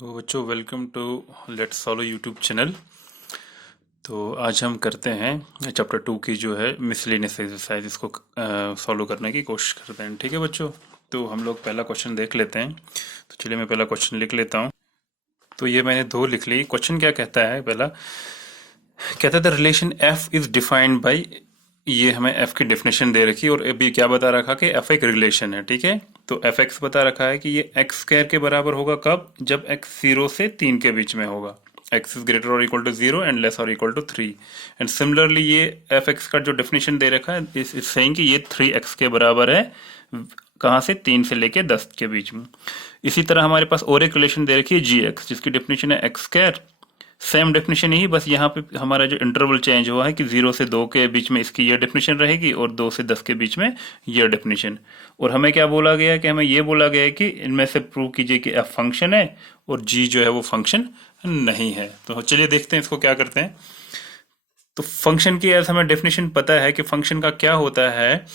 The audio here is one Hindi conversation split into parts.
तो बच्चों welcome to let's solve YouTube channel. तो आज हम करते हैं चैप्टर 2 की जो है मिसलेनियस एक्सरसाइज, इसको सॉल्व करने की कोशिश करते हैं। ठीक है बच्चों, तो हम लोग पहला क्वेश्चन देख लेते हैं। तो चलिए मैं पहला क्वेश्चन लिख लेता हूँ। तो ये मैंने दो लिख ली। क्वेश्चन क्या कहता है? पहला कहता है the relation F is defined by, ये हमें एफ की डेफिनेशन दे रखी है और अभी क्या बता रखा कि एफ एक रिलेशन है। ठीक है, तो एफ एक्स बता रखा है कि ये एक्स स्क्वायर के बराबर होगा कब? जब एक्स 0 से 3 के बीच में होगा। एक्स इज ग्रेटर और इक्वल टू 0 एंड लेस और इक्वल टू 3। एंड सिमिलरली ये एफ एक्स का जो डेफिनेशन दे रखा है इस सेइंग कि ये 3x के बराबर है। कहाँ से? 3 से लेके 10 के बीच में। इसी तरह हमारे पास और एक रिलेशन दे रखी है जी एक्स, जिसकी डेफिनेशन है एक्स स्क्वायर। सेम डेफिनेशन ही, बस यहाँ पे हमारा जो इंटरवल चेंज हुआ है कि 0 से 2 के बीच में इसकी ये डेफिनेशन रहेगी और 2 से 10 के बीच में ये डेफिनेशन। और हमें क्या बोला गया है कि हमें ये बोला गया है कि इनमें से प्रूव कीजिए कि एफ फंक्शन है और जी जो है वो फंक्शन नहीं है। तो चलिए देखते हैं इसको क्या करते हैं। तो फंक्शन की ऐसा हमें डेफिनेशन पता है कि फंक्शन का क्या होता है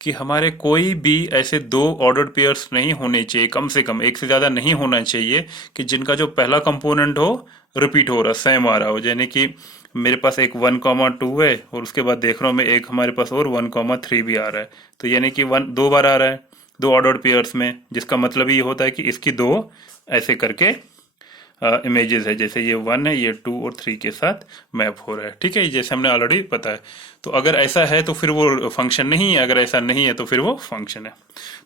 कि हमारे कोई भी ऐसे दो ऑर्डर्ड पेयर्स नहीं होने चाहिए, कम से कम एक से ज्यादा नहीं होना चाहिए कि जिनका जो पहला कंपोनेंट हो रिपीट हो रहा, सेम आ रहा हो। यानी कि मेरे पास एक 1,2 है और उसके बाद देख रहा हूँ मैं एक हमारे पास और 1,3 भी आ रहा है। तो यानी कि 2 बार आ रहा है दो ऑर्डर्ड पेयर्स में, जिसका मतलब ये होता है कि इसकी दो ऐसे करके इमेजेस है, जैसे ये 1 है, ये 2 और 3 के साथ मैप हो रहा है। ठीक है, जैसे हमने ऑलरेडी पता है। तो अगर ऐसा है तो फिर वो फंक्शन नहीं है, अगर ऐसा नहीं है तो फिर वो फंक्शन है।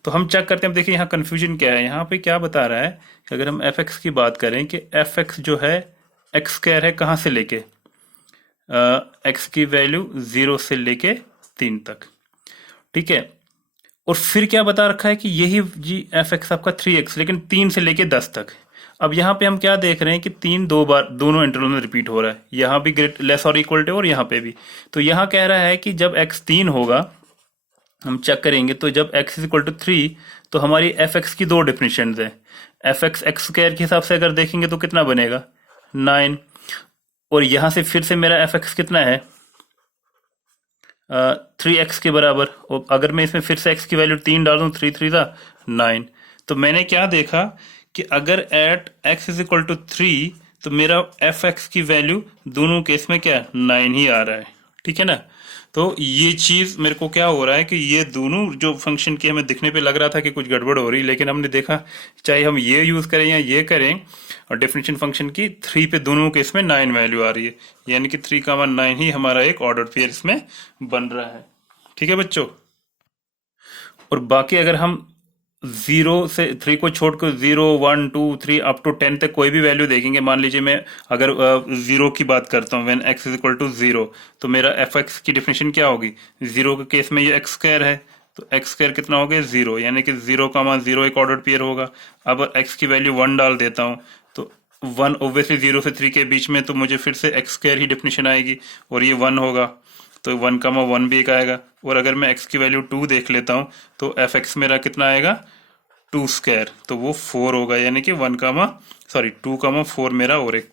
तो हम चेक करते हैं। देखिए यहाँ कंफ्यूजन क्या है, यहाँ पे क्या बता रहा है कि अगर हम एफ एक्स की बात करें कि एफ एक्स जो है एक्स स्क्वायर है कहाँ से लेके, एक्स की वैल्यू 0 से लेके 3 तक। ठीक है, और फिर क्या बता रखा है कि यही जी एफ एक्स आपका 3x, लेकिन 3 से लेके 10 तक। अब यहाँ पे हम क्या देख रहे हैं कि 3 दो बार दोनों इंटरवल में रिपीट हो रहा है, यहाँ भी ग्रेट लेस और इक्वल टू और यहाँ पे भी। तो यहाँ कह रहा है कि जब x 3 होगा, हम चेक करेंगे तो जब x इज इक्वल टू 3 तो हमारी एफ एक्स की दो डेफिनेशन है। एफ एक्स एक्स स्क्वायर के हिसाब से अगर देखेंगे तो कितना बनेगा? 9। और यहां से फिर से मेरा एफ एक्स कितना है? 3x के बराबर। और अगर मैं इसमें फिर से x की वैल्यू 3 डाल दूं, 3 3 था 9। तो मैंने क्या देखा कि अगर at x is equal to 3 तो मेरा एफ एक्स की वैल्यू दोनों केस में क्या 9 ही आ रहा है। ठीक है ना? तो ये चीज मेरे को क्या हो रहा है कि ये दोनों जो फंक्शन की हमें दिखने पे लग रहा था कि कुछ गड़बड़ हो रही, लेकिन हमने देखा चाहे हम ये यूज करें या ये करें, और डेफिनेशन फंक्शन की 3 पे दोनों केस में 9 वैल्यू आ रही है। यानी कि 3,9 ही हमारा एक ऑर्डर पेयर इसमें बन रहा है। ठीक है बच्चों, और बाकी अगर हम 0 से 3 को छोड़कर 0 1 2 3 अप टू 10 तक कोई भी वैल्यू देखेंगे। मान लीजिए मैं अगर 0 की बात करता हूँ, when x is equal to 0, तो मेरा एफ एक्स की डेफिनेशन क्या होगी? 0 के केस में ये एक्स स्क्वायर है, तो एक्स स्क्वायर कितना हो गया? 0। यानी कि 0,0 एक ऑर्डर पेयर होगा। अब x की वैल्यू 1 डाल देता हूँ तो 1 ऑब्वियसली 0 से 3 के बीच में, तो मुझे फिर से एक्स स्क्वायर ही डेफिनेशन आएगी और ये 1 होगा, तो 1,1 भी एक आएगा। और अगर मैं x की वैल्यू 2 देख लेता हूँ तो एफ एक्स मेरा कितना आएगा? 2 स्क्वायर, तो वो 4 होगा। यानी कि 2,4 मेरा और एक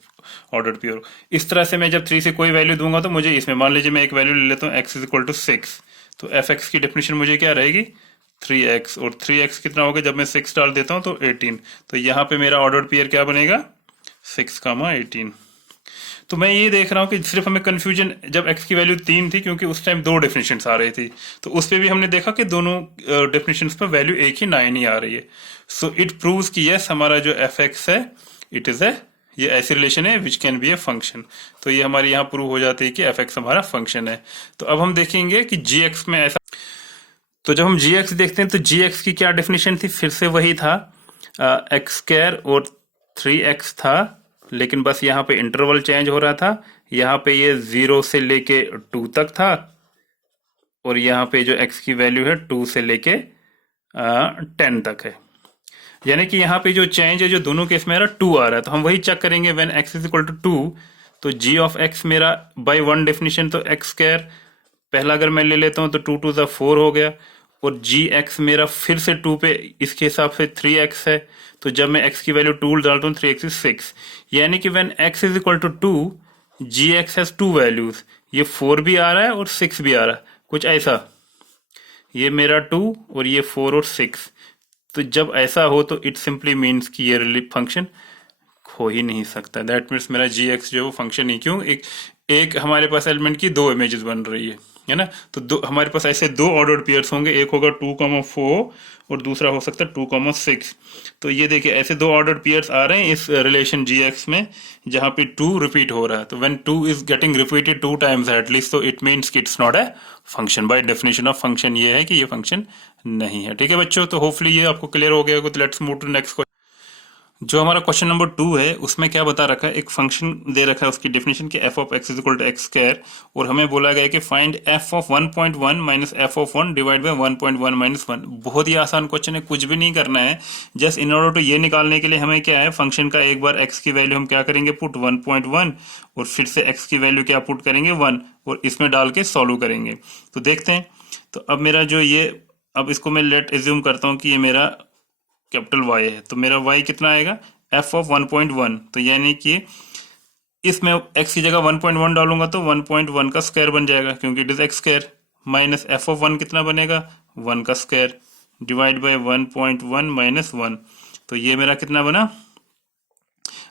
ऑर्डर पेयर। इस तरह से मैं जब 3 से कोई वैल्यू दूंगा तो मुझे इसमें, मान लीजिए मैं एक वैल्यू ले लेता हूँ x इज इक्वल टू 6, तो एफ एक्स की डेफिनेशन मुझे क्या रहेगी? 3x। और 3x कितना होगा जब मैं 6 डाल देता हूँ? तो 18। तो यहाँ पे मेरा ऑर्डर पेयर क्या बनेगा? 6,18। तो मैं ये देख रहा हूँ कि सिर्फ हमें कंफ्यूजन जब x की वैल्यू 3 थी, क्योंकि उस टाइम दो डेफिनेशंस आ रही थी, तो उस पर भी हमने देखा कि दोनों डेफिनेशंस पर वैल्यू एक ही 9 ही आ रही है। सो इट प्रूव्स कि यस हमारा जो एफ एक्स है इट इज ए, ये ऐसी रिलेशन है which can be A function. तो ये हमारे यहाँ प्रूव हो जाती है कि एफ एक्स हमारा फंक्शन है। तो अब हम देखेंगे कि जी एक्स में ऐसा। तो जब हम जी एक्स देखते हैं तो जी एक्स की क्या डेफिनेशन थी? फिर से वही था, एक्स स्क्वायर और 3x था, लेकिन बस यहाँ पे इंटरवल चेंज हो रहा था। यहाँ पे ये 0 से लेके 2 तक था, और यहाँ पे जो x की वैल्यू है 2 से लेके 10 तक है। यानी कि यहाँ पे जो चेंज है जो दोनों केस में 2 आ रहा है, तो हम वही चेक करेंगे when x is equal to 2, तो g ऑफ x मेरा बाय वन डेफिनेशन तो x स्क्वायर पहला अगर मैं ले लेता हूँ तो 2 2 4 हो गया, और जी एक्स मेरा फिर से 2 पे इसके हिसाब से 3x है, तो जब मैं x की वैल्यू 2 डालता हूँ 3x इज 6। यानी कि when x is equal to 2 g x has 2 values, ये 4 भी आ रहा है और 6 भी आ रहा है, कुछ ऐसा। ये मेरा 2 और ये 4 और 6। तो जब ऐसा हो तो इट सिंपली मीन्स कि ये फंक्शन हो ही नहीं सकता। दैट मीन्स मेरा जी एक्स जो है वो फंक्शन ही क्यों, एक एक हमारे पास एलिमेंट की दो इमेजेस बन रही है ना। तो दो हमारे पास ऐसे दो ऑर्डर्ड पेयर्स होंगे, एक होगा 2,4 और दूसरा हो सकता है 2,6। तो ये देखिए ऐसे दो ऑर्डर्ड पेयर्स आ रहे हैं इस रिलेशन जी एक्स में, जहां पे 2 रिपीट हो रहा है। तो when 2 is getting repeated 2 times at least, तो इट मीन्स कि it's not a function. By definition of function ये है कि ये फंक्शन नहीं है। ठीक है बच्चों, तो होपफुली ये आपको क्लियर हो गया होगा। तो लेट्स मूव टू नेक्स्ट। जो हमारा क्वेश्चन नंबर 2 है उसमें क्या बता रखा है, एक फंक्शन दे रखा है, उसकी डेफिनेशन कि f of x is equal to x square, और हमें बोला गया है कि find f of 1.1 minus f of 1 divide by 1.1 minus 1। बहुत ही आसान क्वेश्चन है, कुछ भी नहीं करना है। जस्ट इन ऑर्डर टू ये निकालने के लिए हमें क्या है, फंक्शन का एक बार x की वैल्यू हम क्या करेंगे, पुट 1.1, और फिर से x की वैल्यू क्या पुट करेंगे 1, और इसमें डाल के सॉल्व करेंगे। तो देखते हैं। तो अब मेरा जो ये, अब इसको मैं लेट एज्यूम करता हूँ कि ये मेरा कैपिटल y है। तो मेरा y कितना आएगा, f ऑफ 1.1। तो यानी कि इसमें x की जगह 1.1 डालूंगा तो 1.1 का स्क्वायर बन जाएगा, क्योंकि it is x square, minus f of 1 कितना बनेगा, 1 का स्क्वायर, डिवाइड बाय 1.1 माइनस 1। तो ये मेरा कितना बना,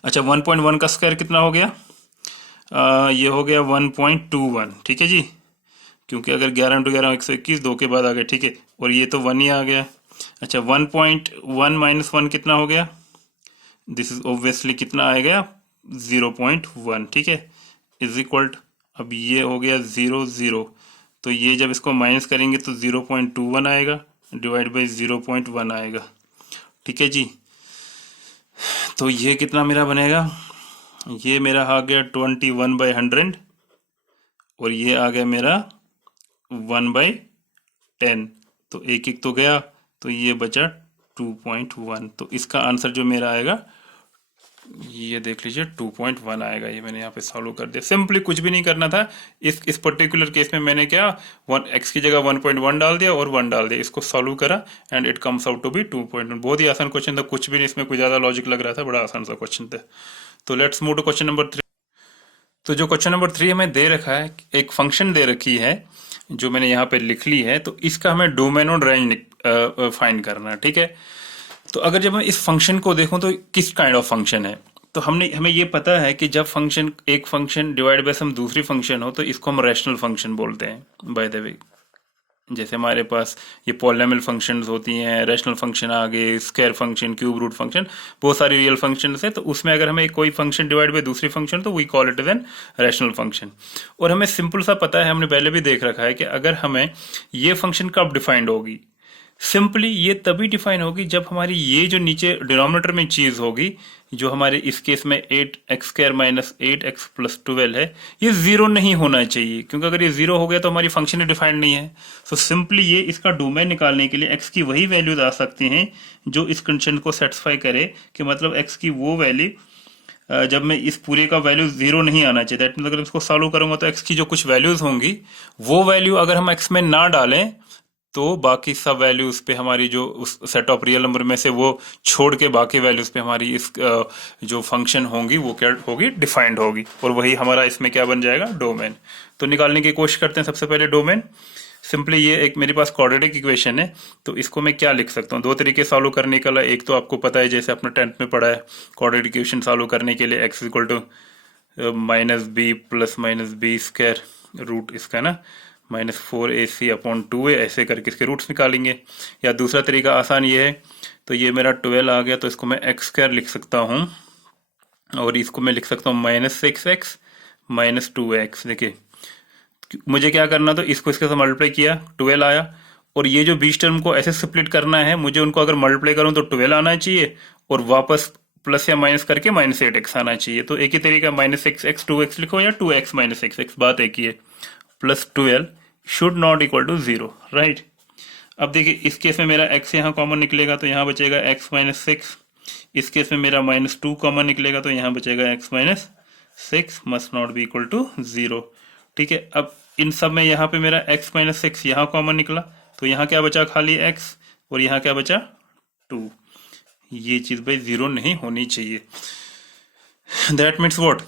अच्छा 1.1 का स्क्वायर कितना हो गया, ये हो गया 1.21। ठीक है जी, क्योंकि अगर 11 × 11 121, 2 के बाद आ गया। ठीक है, और ये तो 1 ही आ गया। अच्छा 1.1 माइनस 1 कितना हो गया, दिस इज ऑब्वियसली कितना आएगा 0.1। ठीक है, इज इक्वल, अब ये हो गया 0 0, तो ये जब इसको माइनस करेंगे तो 0.21 आएगा, डिवाइड बाई 0.1 आएगा। ठीक है जी, तो ये कितना मेरा बनेगा, ये मेरा आ गया 21/100, और ये आ गया मेरा 1/10। तो एक एक तो गया, तो ये बचा 2.1। तो इसका आंसर जो मेरा आएगा, ये देख लीजिए 2.1 आएगा। ये मैंने यहाँ पे सॉल्व कर दिया, सिंपली कुछ भी नहीं करना था। इस पर्टिकुलर केस में मैंने क्या, x की जगह 1.1 डाल दिया और 1 डाल दिया, इसको सॉल्व करा, and it comes out to be 2.1। बहुत ही आसान क्वेश्चन था, कुछ भी नहीं इसमें कोई ज्यादा लॉजिक लग रहा था, बड़ा आसान सा क्वेश्चन था। तो let's move to question number 3। तो जो क्वेश्चन नंबर 3 हमें दे रखा है, एक फंक्शन दे रखी है जो मैंने यहाँ पे लिख ली है। तो इसका हमें डोमेन और रेंज फाइंड करना है। ठीक है, तो अगर जब मैं इस फंक्शन को देखूं तो किस काइंड ऑफ फंक्शन है, तो हमें ये पता है कि जब फंक्शन, एक फंक्शन डिवाइड बाय सम दूसरी फंक्शन हो, तो इसको हम रैशनल फंक्शन बोलते हैं। बाय द वे, जैसे हमारे पास ये पॉलिनोमियल फंक्शंस होती हैं, रैशनल फंक्शन आ गए, square function, cube root function, बहुत सारी रियल फंक्शंस है। तो उसमें अगर हमें कोई फंक्शन डिवाइड बाय दूसरी फंक्शन, तो we call it as an rational function. और हमें सिंपल सा पता है, हमने पहले भी देख रखा है कि अगर हमें ये फंक्शन कब डिफाइंड होगी, सिंपली ये तभी डिफाइन होगी जब हमारी ये जो नीचे डिनोमिनेटर में चीज होगी, जो हमारे इस केस में 8x² माइनस 8x प्लस 12 है, ये जीरो नहीं होना चाहिए, क्योंकि अगर ये जीरो हो गया तो हमारी फंक्शन ही डिफाइंड नहीं है। सो सिंपली ये इसका डोमेन निकालने के लिए x की वही वैल्यूज आ सकती हैं जो इस कंडीशन को सेटिस्फाई करे, कि मतलब x की वो वैल्यू जब मैं इस पूरे का वैल्यू जीरो नहीं आना चाहिए। दैट मीन अगर इसको सॉल्व करूंगा तो x की जो कुछ वैल्यूज होंगी, वो वैल्यू अगर हम x में ना डालें, तो बाकी सब वैल्यूज पे हमारी जो उस सेट ऑफ रियल नंबर में से वो छोड़ के बाकी वैल्यूज पे हमारी इस जो फंक्शन होंगी वो क्या होगी, डिफाइंड होगी, और वही हमारा इसमें क्या बन जाएगा, डोमेन। तो निकालने की कोशिश करते हैं सबसे पहले डोमेन। सिंपली ये एक मेरे पास क्वाड्रेटिक इक्वेशन है, तो इसको मैं क्या लिख सकता हूँ, दो तरीके सॉल्व करने का। एक तो आपको पता है, जैसे अपने 10th में पढ़ा है, क्वाड्रेटिक इक्वेशन सॉल्व करने के लिए x equal to -b plus -b square root इसका ना -4ac अपॉन 2a, ऐसे करके इसके रूट्स निकालेंगे। या दूसरा तरीका आसान ये है, तो ये मेरा 12 आ गया, तो इसको मैं x² लिख सकता हूँ, और इसको मैं लिख सकता हूँ -6x माइनस 2x। देखिए मुझे क्या करना, तो इसको इसके साथ मल्टीप्लाई किया, 12 आया, और ये जो 20 टर्म को ऐसे स्प्लिट करना है, मुझे उनको अगर मल्टीप्लाई करूँ तो 12 आना चाहिए, और वापस प्लस या माइनस करके -8x आना चाहिए। तो एक ही तरीका, -6x 2x लिखो या 2x -6x, बात एक ही है। Plus 12 should not equal to 0, right. अब देखिए इस केस में मेरा x यहाँ कॉमन निकलेगा, तो यहाँ बचेगा x -6। इस केस में मेरा -2 कॉमन निकलेगा, तो यहाँ बचेगा x -6 must not be equal to 0। ठीक है, अब इन सब में यहाँ पे मेरा x -6 यहाँ कॉमन निकला, तो यहाँ क्या बचा, खाली x, और यहाँ क्या बचा 2। ये चीज भाई 0 नहीं होनी चाहिए। दैट मीन्स व्हाट,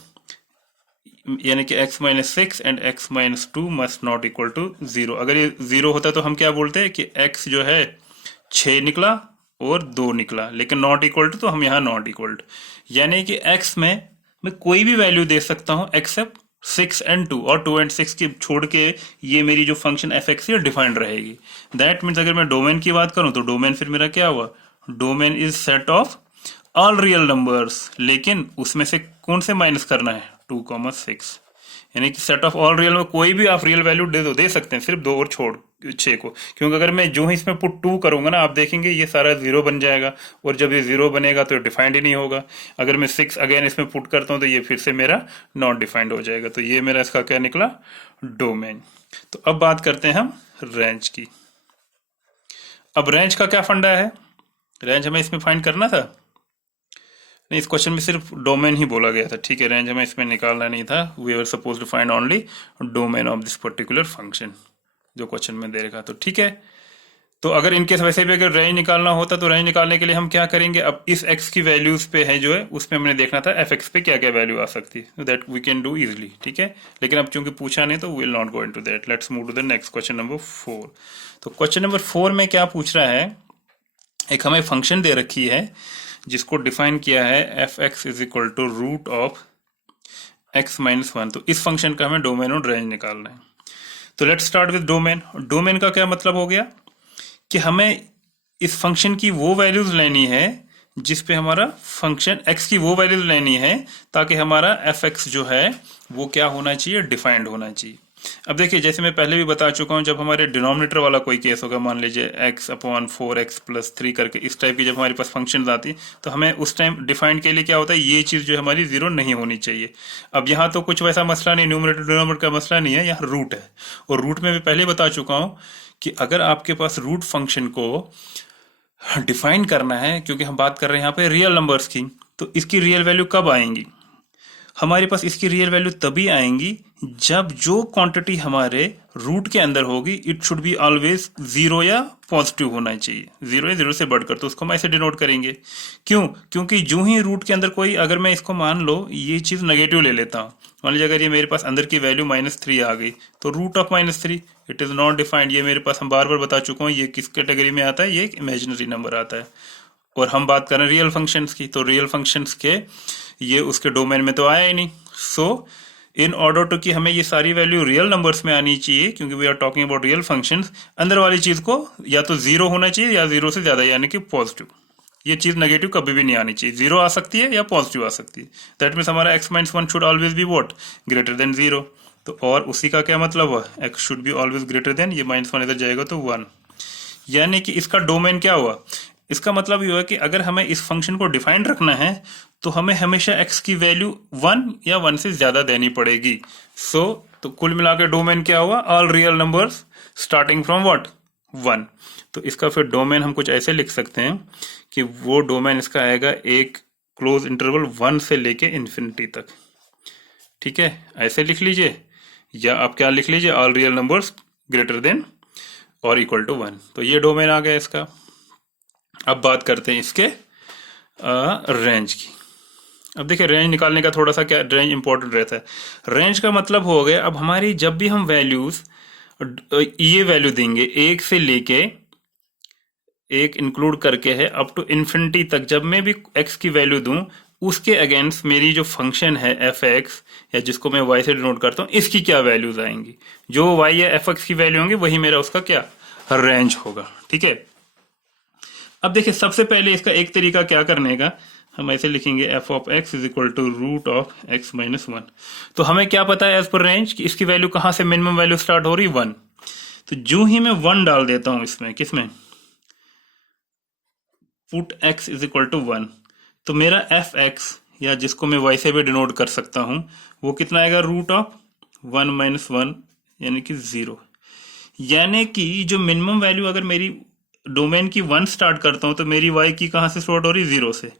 यानी कि x -6 and x -2 must not equal to 0। अगर ये 0 होता तो हम क्या बोलते हैं कि x जो है 6 निकला और 2 निकला, लेकिन नॉट इक्वल टू, तो हम यहाँ नॉट इक्वल टू, यानी कि x में मैं कोई भी वैल्यू दे सकता हूँ एक्सेप्ट 6 and 2, और 2 and 6 की छोड़ के ये मेरी जो फंक्शन एफ एक्स है डिफाइंड रहेगी। दैट मीन्स अगर मैं डोमेन की बात करूं तो डोमेन फिर मेरा क्या हुआ, domain is set of all real numbers, लेकिन उसमें से कौन से माइनस करना है, 2,6, यानी कि सेट ऑफ ऑल रियल में कोई भी आप रियल वैल्यू दे सकते हैं, सिर्फ 2 और छोड़ 6 को, क्योंकि अगर मैं जो ही इसमें पुट 2 करूंगा ना, आप देखेंगे ये सारा 0 बन जाएगा, और जब ये 0 बनेगा तो डिफाइंड ही नहीं होगा। अगर मैं 6 अगेन इसमें पुट करता हूं तो ये फिर से मेरा नॉट डिफाइंड हो जाएगा। तो ये मेरा इसका क्या निकला, डोमेन। तो अब बात करते हैं हम रेंज की। अब रेंज का क्या फंडा है, रेंज हमें इसमें फाइंड करना था, नहीं इस क्वेश्चन में सिर्फ डोमेन ही बोला गया था, ठीक है, रेंज हमें इसमें निकालना नहीं था। We are suppose to find only domain of this particular function जो क्वेश्चन में दे रखा, तो ठीक है। तो अगर इनकेस वैसे भी अगर रेंज निकालना होता तो रेंज निकालने के लिए हम क्या करेंगे, अब इस x की वैल्यूज पे है जो है उसमें हमने देखना था fx पे क्या क्या वैल्यू आ सकती है, that we can do easily, ठीक है। लेकिन अब चूंकि पूछा नहीं तो will not go into that. Let's move to the next question number 4। तो क्वेश्चन नंबर 4 में क्या पूछ रहा है, एक हमें फंक्शन दे रखी है जिसको डिफाइन किया है f x is equal to root of x minus 1। तो इस फंक्शन का हमें डोमेन और रेंज निकालना है। तो let's start with domain. Domain का क्या मतलब हो गया कि हमें इस फंक्शन की वो वैल्यूज लेनी है जिस पे हमारा फंक्शन x की वो वैल्यूज लेनी है ताकि हमारा एफ एक्स जो है वो क्या होना चाहिए, डिफाइंड होना चाहिए। अब देखिए जैसे मैं पहले भी बता चुका हूं, जब हमारे डिनोमिनेटर वाला कोई केस होगा, मान लीजिए x/4x+3 करके इस टाइप की जब हमारे पास फंक्शन आती है तो हमें उस टाइम डिफाइंड के लिए क्या होता है, ये चीज जो हमारी 0 नहीं होनी चाहिए। अब यहाँ तो कुछ वैसा मसला नहीं, न्यूमरेटर डिनोमिनेटर का मसला नहीं है, यहाँ रूट है। और रूट में मैं पहले बता चुका हूं कि अगर आपके पास रूट फंक्शन को डिफाइन करना है, क्योंकि हम बात कर रहे हैं यहाँ पे रियल नंबर्स की, तो इसकी रियल वैल्यू कब आएंगी, हमारे पास इसकी रियल वैल्यू तभी आएंगी जब जो क्वांटिटी हमारे रूट के अंदर होगी इट शुड बी ऑलवेज 0 या पॉजिटिव होना चाहिए, 0 या 0 से बढ़कर, तो उसको हम ऐसे डिनोट करेंगे। क्यों, क्योंकि जो ही रूट के अंदर कोई, अगर मैं इसको मान लो ये चीज नेगेटिव ले लेता हूं, मान लीजिए अगर ये मेरे पास अंदर की वैल्यू -3 आ गई तो root of -3 it is not defined. ये मेरे पास, हम बार बार बता चुका हूँ, ये किस कैटेगरी में आता है, ये एक इमेजिनरी नंबर आता है। और हम बात कर रहे हैं रियल फंक्शंस की, तो रियल फंक्शंस के ये उसके डोमेन में तो आया ही नहीं। सो इन ऑर्डर टू कि हमें ये सारी वैल्यू रियल नंबर्स में आनी चाहिए, क्योंकि we are talking about real functions, अंदर वाली चीज को या तो 0 होना चाहिए या 0 से ज्यादा, यानी कि पॉजिटिव। ये चीज नेगेटिव कभी भी नहीं आनी चाहिए, 0 आ सकती है या पॉजिटिव आ सकती है। दैट मीन्स हमारा x-1 should always be what, greater than 0। तो और उसी का क्या मतलब हुआ, x should be always greater than, ये -1 इधर जाएगा तो 1, यानी कि इसका डोमेन क्या हुआ, इसका मतलब ये हुआ कि अगर हमें इस फंक्शन को डिफाइंड रखना है तो हमें हमेशा x की वैल्यू 1 या 1 से ज्यादा देनी पड़ेगी। सो तो कुल मिला के डोमेन क्या हुआ, all real numbers starting from what, 1। तो इसका फिर डोमेन हम कुछ ऐसे लिख सकते हैं कि वो डोमेन इसका आएगा एक क्लोज इंटरवल 1 से लेके इन्फिनिटी तक, ठीक है, ऐसे लिख लीजिए, या आप क्या लिख लीजिए, all real numbers greater than और इक्वल टू 1। तो ये डोमेन आ गया इसका। अब बात करते हैं इसके रेंज की। अब देखिए रेंज निकालने का थोड़ा सा क्या रेंज इंपॉर्टेंट रहता है। रेंज का मतलब हो गया, अब हमारी जब भी हम वैल्यूज ये वैल्यू देंगे 1 से लेके 1 इंक्लूड करके है अप टू इन्फिनिटी तक, जब मैं भी x की वैल्यू दूं उसके अगेंस्ट मेरी जो फंक्शन है एफ एक्स, या जिसको मैं y से डिनोट करता हूं, इसकी क्या वैल्यूज आएंगी, जो y या एफ एक्स की वैल्यू होंगी वही मेरा उसका क्या रेंज होगा, ठीक है। अब देखिए सबसे पहले इसका एक तरीका क्या करने का, हम ऐसे लिखेंगे f of x is equal to root of x -1। तो हमें क्या पता है एज पर रेंज कि इसकी वैल्यू कहां से मिनिमम वैल्यू स्टार्ट हो रही, 1। तो जो ही मैं 1 डाल देता हूं इसमें, किसमें, put x is equal to 1, तो मेरा एफ एक्स, या जिसको मैं y से भी डिनोट कर सकता हूं, वो कितना आएगा, रूट ऑफ 1 - 1 यानी कि 0। यानी कि जो मिनिमम वैल्यू अगर मेरी डोमेन की 1 स्टार्ट करता हूं तो मेरी y की कहां से स्टार्ट हो रही, 0 से।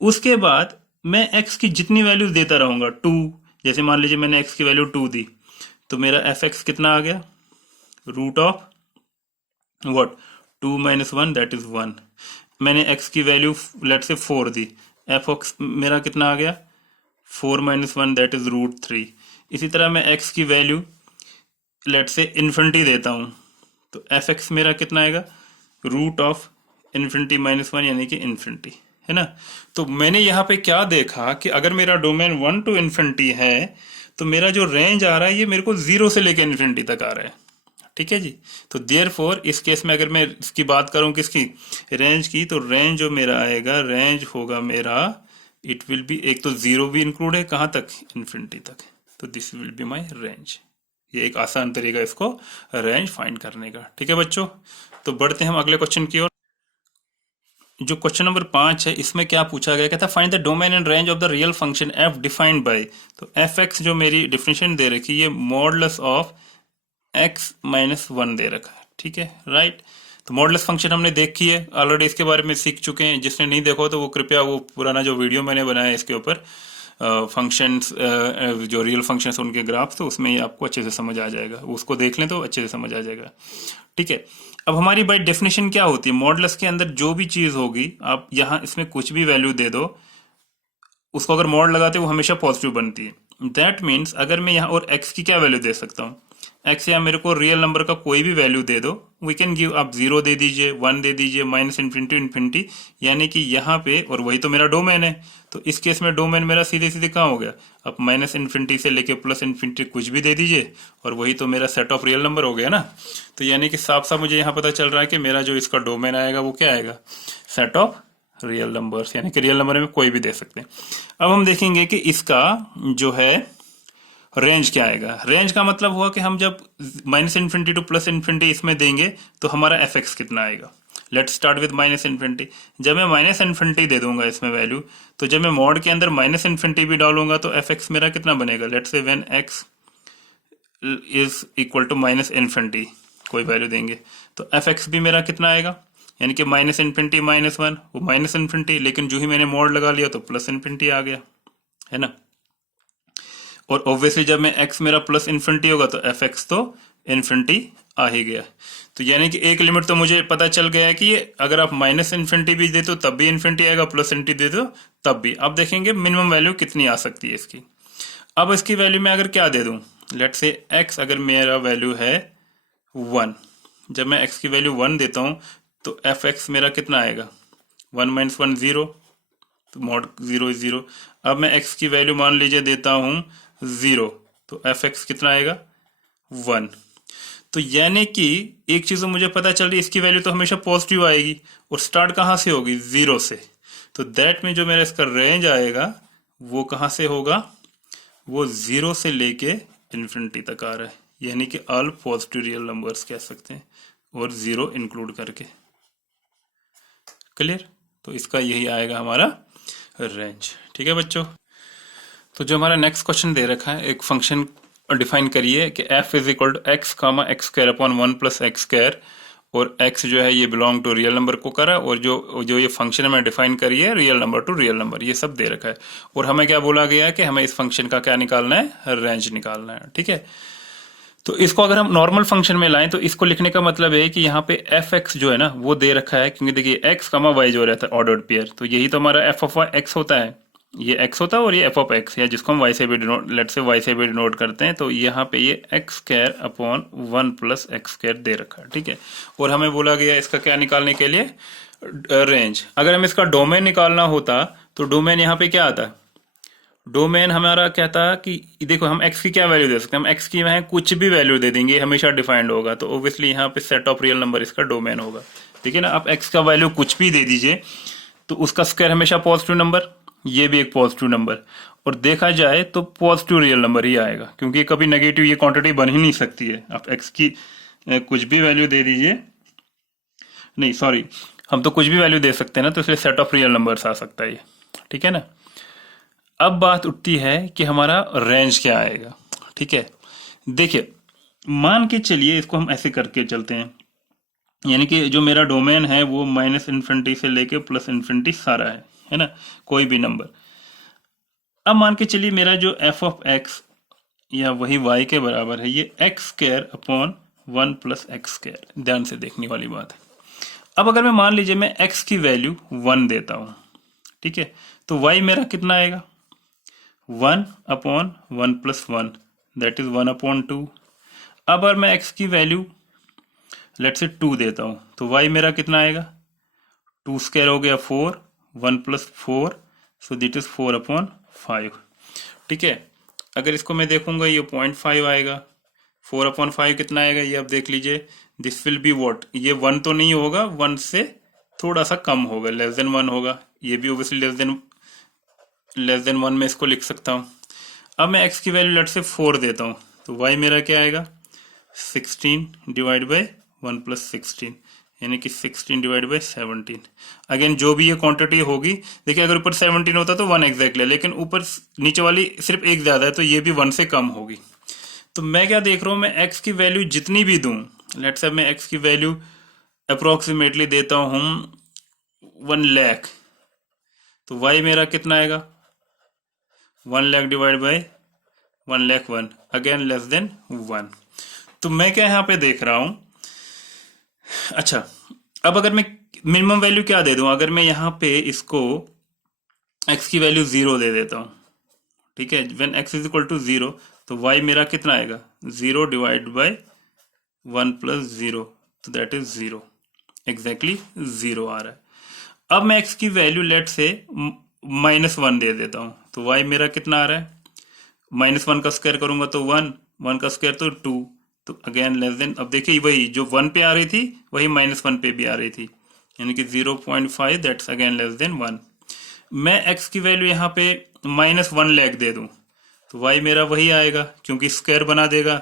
उसके बाद मैं x की जितनी वैल्यूज देता रहूंगा, 2, जैसे मान लीजिए मैंने x की वैल्यू 2 दी, तो मेरा एफ एक्स कितना आ गया, root of what, 2 - 1 that is 1। मैंने x की वैल्यू लेट से 4 दी, एफ एक्स मेरा कितना आ गया, 4 - 1 दैट इज √3। इसी तरह मैं x की वैल्यू लेट से इन्फिनिटी देता हूं, तो एफ एक्स मेरा कितना आएगा, root of infinity minus one यानी कि इन्फिनिटी, है ना। तो मैंने यहाँ पे क्या देखा कि अगर मेरा डोमेन 1 टू इन्फिनिटी है तो मेरा जो रेंज आ रहा है ये मेरे को 0 से लेकर इन्फिनिटी तक आ रहा है, ठीक है जी। तो देयरफॉर इस केस में अगर मैं इसकी बात करूं किसकी, रेंज की, तो रेंज जो मेरा आएगा, रेंज होगा मेरा, इट विल बी, एक तो 0 भी इंक्लूड है कहां तक, इन्फिनिटी तक, तो this will be my range. ये एक आसान तरीका इसको रेंज फाइंड करने का, ठीक है बच्चों। तो बढ़ते हैं हम अगले क्वेश्चन की ओर। जो क्वेश्चन नंबर 5 है इसमें क्या पूछा गया, कहता है find the domain and range of the real function F defined by, तो एफ एक्स जो मेरी डिफिनेशन दे रखी है, modulus of x minus one दे रखा है, ठीक है, राइट। तो मॉडुलस फंक्शन हमने देखी है ऑलरेडी, इसके बारे में सीख चुके हैं। जिसने नहीं देखा तो वो कृपया वो पुराना जो वीडियो मैंने बनाया इसके ऊपर फंक्शंस, जो रियल फंक्शंस उनके ग्राफ, तो उसमें ये आपको अच्छे से समझ आ जाएगा, उसको देख लें तो अच्छे से समझ आ जाएगा, ठीक है। अब हमारी बाई डेफिनेशन क्या होती है, मॉडुलस के अंदर जो भी चीज होगी, आप यहाँ इसमें कुछ भी वैल्यू दे दो, उसको अगर मॉड लगाते वो हमेशा पॉजिटिव बनती है। दैट मीन्स अगर मैं यहाँ और x की क्या वैल्यू दे सकता हूँ, x या मेरे को रियल नंबर का कोई भी वैल्यू दे दो, वी कैन गिव, आप 0 दे दीजिए, 1 दे दीजिए, माइनस इन्फिनिटी इन्फिनिटी, यानी कि यहाँ पे, और वही तो मेरा डोमेन है, तो इस केस में डोमेन मेरा सीधे सीधे कहाँ हो गया, अब माइनस इन्फिनिटी से लेके प्लस इन्फिनिटी कुछ भी दे दीजिए, और वही तो मेरा सेट ऑफ रियल नंबर हो गया ना। तो यानी कि साफ साफ मुझे यहाँ पता चल रहा है कि मेरा जो इसका डोमेन आएगा वो क्या आएगा, सेट ऑफ रियल नंबर्स, यानी कि रियल नंबर में कोई भी दे सकते हैं। अब हम देखेंगे कि इसका जो है रेंज क्या आएगा। रेंज का मतलब हुआ कि हम जब minus infinity two plus infinity इसमें देंगे तो हमारा एफ एक्स कितना आएगा। Let's start with minus infinity. जब मैं माइनस इन्फिनिटी दे दूंगा इसमें वैल्यू, तो जब मैं मॉड के अंदर माइनस इन्फिनिटी भी डालूंगा तो एफ एक्स मेरा कितना बनेगा, let's say when x is equal to minus infinity, कोई वैल्यू देंगे तो एफ एक्स भी मेरा कितना आएगा, यानी कि माइनस इन्फिनिटी माइनस वन, वो माइनस इन्फिनिटी, लेकिन जो ही मैंने मोड लगा लिया तो प्लस इन्फिनिटी आ गया, है ना। और ऑब्वियसली जब मैं x मेरा प्लस इन्फिनिटी होगा तो एफ एक्स तो इन्फिनिटी आ ही गया। तो यानी कि एक लिमिट तो मुझे पता चल गया है कि ये अगर आप माइनस इन्फिनिटी भी दे तो तब भी इन्फिनिटी आएगा, प्लस इन्फिनिटी दे दो तब भी। अब देखेंगे मिनिमम वैल्यू कितनी आ सकती है इसकी। अब इसकी वैल्यू में अगर क्या दे दूं, लेट से x अगर मेरा वैल्यू है 1, जब मैं x की वैल्यू 1 देता हूं तो एफ एक्स मेरा कितना आएगा, 1 माइनस 1 0, तो मॉड 0 इज 0। अब मैं x की वैल्यू मान लीजिए देता हूं 0, तो एफ एक्स कितना आएगा 1। तो यानी कि एक चीज तो मुझे पता चल रही है, इसकी वैल्यू तो हमेशा पॉजिटिव आएगी, और स्टार्ट कहां से होगी, 0 से। तो दैट में जो मेरा इसका रेंज आएगा वो कहां से होगा, वो 0 से लेके इन्फिनिटी तक आ रहा है, यानी कि ऑल पॉजिटिव रियल नंबर्स कह सकते हैं, और 0 इंक्लूड करके। क्लियर। तो इसका यही आएगा हमारा रेंज, ठीक है बच्चों। तो जो हमारा नेक्स्ट क्वेश्चन दे रखा है, एक फंक्शन डिफाइन करिए कि f इज equal to x comma x square upon 1 plus x square, और x जो है ये बिलोंग टू रियल नंबर को करा, और जो ये फंक्शन है मैं डिफाइन करिए real number two real number, ये सब दे रखा है। और हमें क्या बोला गया है कि हमें इस फंक्शन का क्या निकालना है, रेंज निकालना है, ठीक है। तो इसको अगर हम नॉर्मल फंक्शन में लाएं तो इसको लिखने का मतलब है कि यहाँ पे एफ एक्स जो है ना वो दे रखा है, क्योंकि देखिए एक्स कामा वाई जो रहता है ऑर्डर्ड पेयर, तो यही तो हमारा एफ ऑफ एक्स होता है, ये x होता है, और ये एफ ऑफ एक्स, या जिसको हम y से भी डिनोट, लेट से y से भी डिनोट करते हैं, तो यहाँ पे ये X square upon 1 plus x square दे रखा है, ठीक है। और हमें बोला गया इसका क्या निकालने के लिए, रेंज। अगर हम इसका डोमेन निकालना होता तो डोमेन यहाँ पे क्या आता, डोमेन हमारा कहता कि देखो हम x की क्या वैल्यू दे सकते हैं, हम x की वहां कुछ भी वैल्यू दे देंगे, हमेशा डिफाइंड होगा, तो ऑब्वियसली यहाँ पे सेट ऑफ रियल नंबर इसका डोमेन होगा, ठीक है ना। आप x का वैल्यू कुछ भी दे दीजिए तो उसका स्क्वायर हमेशा पॉजिटिव नंबर, ये भी एक पॉजिटिव नंबर, और देखा जाए तो पॉजिटिव रियल नंबर ही आएगा, क्योंकि कभी नेगेटिव ये क्वांटिटी बन ही नहीं सकती है। आप x की कुछ भी वैल्यू दे दीजिए, नहीं सॉरी, हम तो कुछ भी वैल्यू दे सकते हैं ना, तो इसलिए सेट ऑफ रियल नंबर्स आ सकता है ये, ठीक है ना। अब बात उठती है कि हमारा रेंज क्या आएगा, ठीक है। देखिए मान के चलिए इसको हम ऐसे करके चलते हैं, यानी कि जो मेरा डोमेन है वो माइनस इन्फिनिटी से लेके प्लस इन्फिनिटी सारा है ना, कोई भी नंबर। अब मान के चलिए मेरा जो एफ ऑफ एक्स या वही वाई के बराबर है, ये X square upon 1 plus x square, ध्यान से देखने वाली बात है। अब अगर मैं मान लीजिए मैं x की वैल्यू 1 देता हूं, ठीक है, तो y मेरा कितना आएगा, 1 upon 1 plus 1, that is 1 upon 2। अब अगर मैं x की वैल्यू लेट से 2 देता हूं तो y मेरा कितना आएगा, 2 स्क्वायर हो गया 4, 1 प्लस 4, सो दिट इज 4/5। ठीक है, अगर इसको मैं देखूंगा ये 0.5 आएगा, 4/5 कितना आएगा ये आप देख लीजिए, दिस विल बी व्हाट, ये 1 तो नहीं होगा, 1 से थोड़ा सा कम होगा, लेस देन 1 होगा, ये भी ओबियसली लेस देन 1 में इसको लिख सकता हूँ। अब मैं x की वैल्यू लेट से 4 देता हूँ, तो y मेरा क्या आएगा, 16 डिवाइड बाई 1 प्लस 16, यानी कि 16 डिवाइड बाई 17। अगेन जो भी ये क्वांटिटी होगी, देखिए अगर ऊपर 17 होता तो 1 एग्जैक्टली, लेकिन ऊपर नीचे वाली सिर्फ एक ज्यादा है, तो ये भी 1 से कम होगी। तो मैं क्या देख रहा हूं, मैं x की वैल्यू जितनी भी दूं, लेट्स से मैं x की वैल्यू अप्रोक्सीमेटली देता हूं 1 लाख, तो y मेरा कितना आएगा, 1 lakh divide by 1 lakh 1, again less than 1। तो मैं क्या यहां पे देख रहा हूं, अच्छा अब अगर मैं मिनिमम वैल्यू क्या दे दूं, अगर मैं यहां पे इसको x की वैल्यू 0 दे देता हूं, ठीक है, when x is equal to 0, तो y मेरा कितना आएगा, 0 डिवाइड बाई 1 प्लस 0, तो दैट इज 0, एग्जैक्टली 0 आ रहा है। अब मैं x की वैल्यू लेट से -1 दे देता हूं, तो y मेरा कितना आ रहा है, -1 का स्क्वायर करूंगा तो 1, 1 का स्क्वायर तो 2, तो अगेन लेस देन, अब देखिए वही जो 1 पे आ रही थी वही -1 पे भी आ रही थी, यानी कि 0.5, दैट्स अगेन लेस देन 1। मैं x की वैल्यू यहाँ पे -1 लाख दे दूं, तो y मेरा वही आएगा, क्योंकि स्क्वायर बना देगा,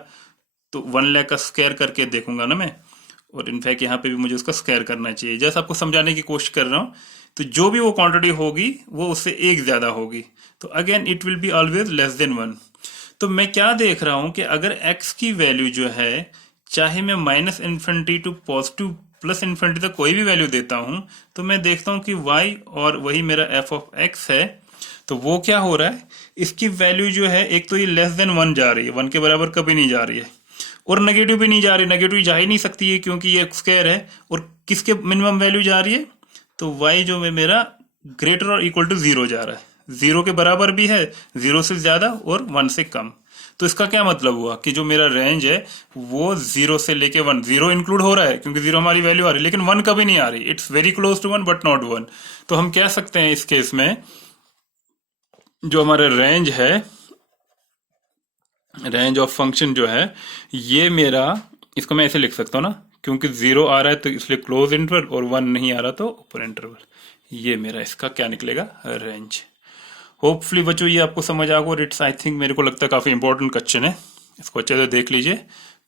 तो 1 लाख का स्क्वायर करके देखूंगा ना मैं, और इनफैक्ट यहाँ पे भी मुझे उसका स्क्वायर करना चाहिए, जैसे आपको समझाने की कोशिश कर रहा हूँ। तो जो भी वो क्वांटिटी होगी वो उससे एक ज्यादा होगी, तो again it will be always less than 1। तो मैं क्या देख रहा हूं कि अगर x की वैल्यू जो है, चाहे मैं -infinity to positive plus infinity तक कोई भी वैल्यू देता हूं, तो मैं देखता हूं कि y और वही मेरा f ऑफ x है, तो वो क्या हो रहा है, इसकी वैल्यू जो है, एक तो ये लेस देन 1 जा रही है, 1 के बराबर कभी नहीं जा रही है, और नेगेटिव भी नहीं जा रही, नेगेटिव जा ही नहीं सकती है क्योंकि ये स्क्वायर है, और किसके मिनिमम वैल्यू जा रही है, तो y जो है मेरा ग्रेटर और इक्वल टू 0 जा रहा है, 0 के बराबर भी है, 0 से ज्यादा और 1 से कम। तो इसका क्या मतलब हुआ कि जो मेरा रेंज है वो 0 से लेके 1, 0 इंक्लूड हो रहा है क्योंकि 0 हमारी वैल्यू आ रही है, लेकिन 1 कभी नहीं आ रही, it's very close to 1 but not 1। तो हम कह सकते हैं इस केस में जो हमारा रेंज है, रेंज ऑफ फंक्शन जो है, ये मेरा, इसको मैं ऐसे लिख सकता हूँ ना, क्योंकि 0 आ रहा है तो इसलिए क्लोज इंटरवल, और 1 नहीं आ रहा तो ओपन इंटरवल, ये मेरा इसका क्या निकलेगा, रेंज। होपफुली बच्चों ये आपको समझ आ गया, और इट्स आई थिंक मेरे को लगता है काफी इंपॉर्टेंट क्वेश्चन है, इसको अच्छे से देख लीजिए,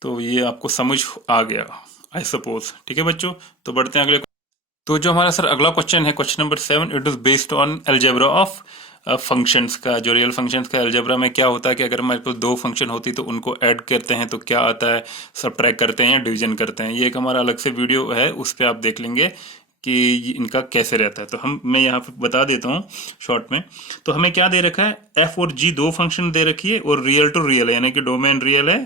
तो ये आपको समझ आ गया आई सपोज। ठीक है बच्चों, तो बढ़ते हैं अगले। तो जो हमारा सर अगला क्वेश्चन है, question number 7, it is based on algebra of functions का। जो रियल फंक्शंस का अलजेब्रा में क्या होता है कि अगर हमारे पास 2 फंक्शन होती तो उनको ऐड करते हैं तो क्या आता है, सबट्रैक्ट करते हैं, डिवीजन करते हैं। ये एक हमारा अलग से वीडियो है, उस पर आप देख लेंगे कि इनका कैसे रहता है। तो मैं यहाँ पे बता देता हूँ शॉर्ट में। तो हमें क्या दे रखा है, एफ और जी 2 फंक्शन दे रखी है, और रियल टू रियल है, यानी कि डोमेन रियल है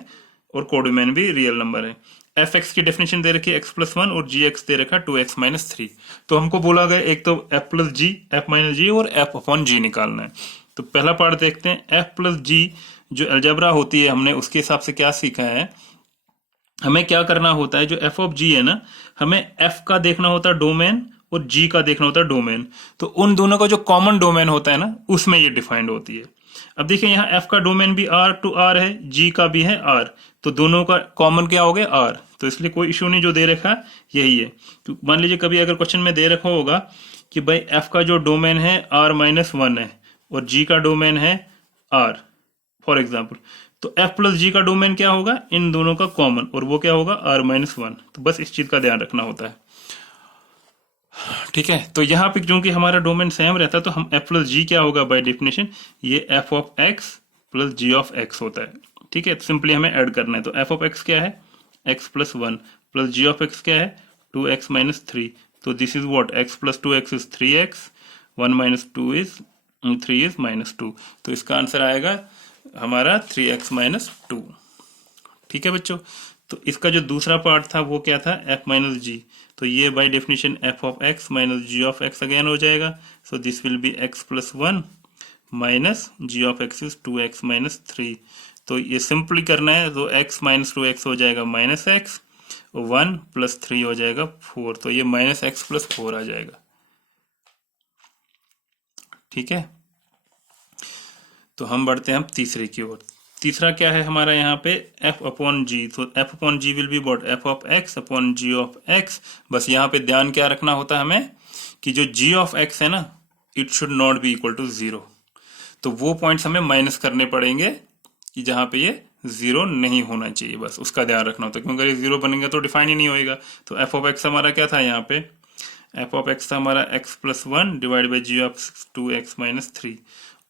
और कोडोमेन भी रियल नंबर है। एफ एक्स की डेफिनेशन दे रखी है x+1, और जी एक्स दे रखा है 2x-3। तो हमको बोला गया एक तो f प्लस जी, f माइनस जी और f अपॉन जी निकालना है। तो पहला पार्ट देखते हैं, f प्लस जी जो अलजेब्रा होती है, हमने उसके हिसाब से क्या सीखा है, हमें क्या करना होता है, जो f ऑफ जी है ना, हमें f का देखना होता है डोमेन और g का देखना होता है डोमेन। तो उन दोनों का जो कॉमन डोमेन होता है ना, उसमें ये डिफाइंड होती है। अब देखिए यहाँ f का डोमेन भी r टू r है, g का भी है r, तो दोनों का कॉमन क्या हो गया r, तो इसलिए कोई इश्यू नहीं, जो दे रखा यही है। तो मान लीजिए कभी अगर क्वेश्चन में दे रखा होगा कि भाई f का जो डोमेन है r-1 है और g का डोमेन है r फॉर एग्जाम्पल, तो f प्लस जी का डोमेन क्या होगा, इन दोनों का कॉमन, और वो क्या होगा r-1। तो बस इस चीज का ध्यान रखना होता है। ठीक है, तो यहाँ पे क्योंकि हमारा डोमेन सेम रहता है, तो हम f प्लस जी क्या होगा बाय डेफिनेशन, ये f of x plus g of x होता है। ठीक है, सिंपली हमें ऐड करना है। तो f ऑफ x क्या है, x+1 plus g of x क्या है, 2x-3। तो this is what, x plus 2x is 3x, 1 minus 2 is 3 is -2। तो इसका आंसर आएगा हमारा 3x-2। ठीक है बच्चों, तो इसका जो दूसरा पार्ट था वो क्या था, f माइनस जी। तो ये by definition f of x minus g of x again हो जाएगा। So this will be x+1 minus g of x is 2x-3। तो ये सिंपली करना है, तो x माइनस 2x हो जाएगा -x, 1 प्लस 3 हो जाएगा 4, तो ये -x प्लस 4 आ जाएगा। ठीक है, तो हम बढ़ते हैं हम तीसरे की ओर। तीसरा क्या है हमारा यहाँ पे f अपॉन जी, तो f upon g will be what, f of x upon g of x। बस यहाँ पे ध्यान क्या रखना होता है हमें कि जो g ऑफ x है ना, it should not be equal to zero. तो वो पॉइंट्स हमें माइनस करने पड़ेंगे कि जहाँ पे ये जीरो नहीं होना चाहिए, बस उसका ध्यान रखना होता है, क्योंकि अगर ये जीरो बनेगा तो डिफाइन ही नहीं होएगा। तो f ऑफ x हमारा क्या था यहाँ पे, f ऑफ x था हमारा x plus one divide by g of 2x minus three.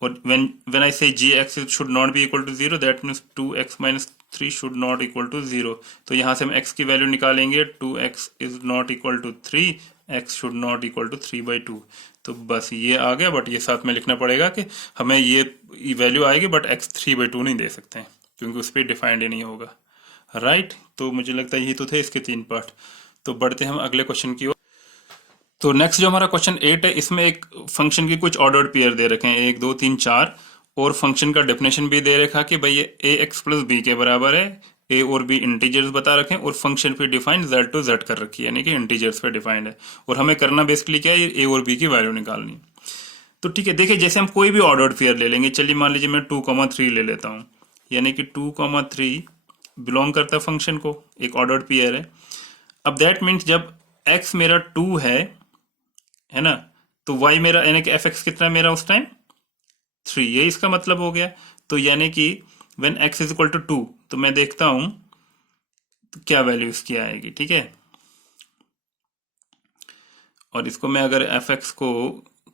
और when I say gx should not be equal to zero, that means 2x minus 3 should not equal to zero। तो यहाँ से हम x की वैल्यू निकालेंगे, 2x is not equal to 3, x should not equal to 3/2। तो बस ये आ गया, बट ये साथ में लिखना पड़ेगा कि हमें ये वैल्यू आएगी, बट x 3/2 नहीं दे सकते हैं क्योंकि उस पर डिफाइंड ही नहीं होगा, राइट। तो मुझे लगता है यही तो थे इसके 3 पार्ट। तो बढ़ते हम अगले क्वेश्चन की ओर। तो नेक्स्ट जो हमारा क्वेश्चन 8 है, इसमें एक फंक्शन की कुछ ऑर्डर्ड पेयर दे रखे हैं, 1 2 3 4, और फंक्शन का डेफिनेशन भी दे रखा कि भाई ये ए एक्स प्लस बी के बराबर है, ए और बी इंटीजर्स बता रखे हैं, और फंक्शन पे डिफाइंड जेड टू जेड कर रखी है, यानी कि इंटीजर्स पे डिफाइंड है, और हमें करना बेसिकली क्या है, ए और बी की वैल्यू निकालनी। तो ठीक है, देखिए जैसे हम कोई भी ऑर्डर्ड पेयर ले लेंगे, चलिए मान लीजिए मैं 2,3 ले लेता हूँ, यानी कि 2,3 बिलोंग करता है फंक्शन को, एक ऑर्डर्ड पेयर है। अब दैट मीन्स जब एक्स मेरा 2 है ना, तो y मेरा यानी कि एफ एक्स कितना है मेरा उस टाइम 3, ये इसका मतलब हो गया। तो यानी कि when x is equal to 2, तो मैं देखता हूं तो क्या वैल्यू इसकी आएगी, ठीक है। और इसको मैं अगर एफ एक्स को,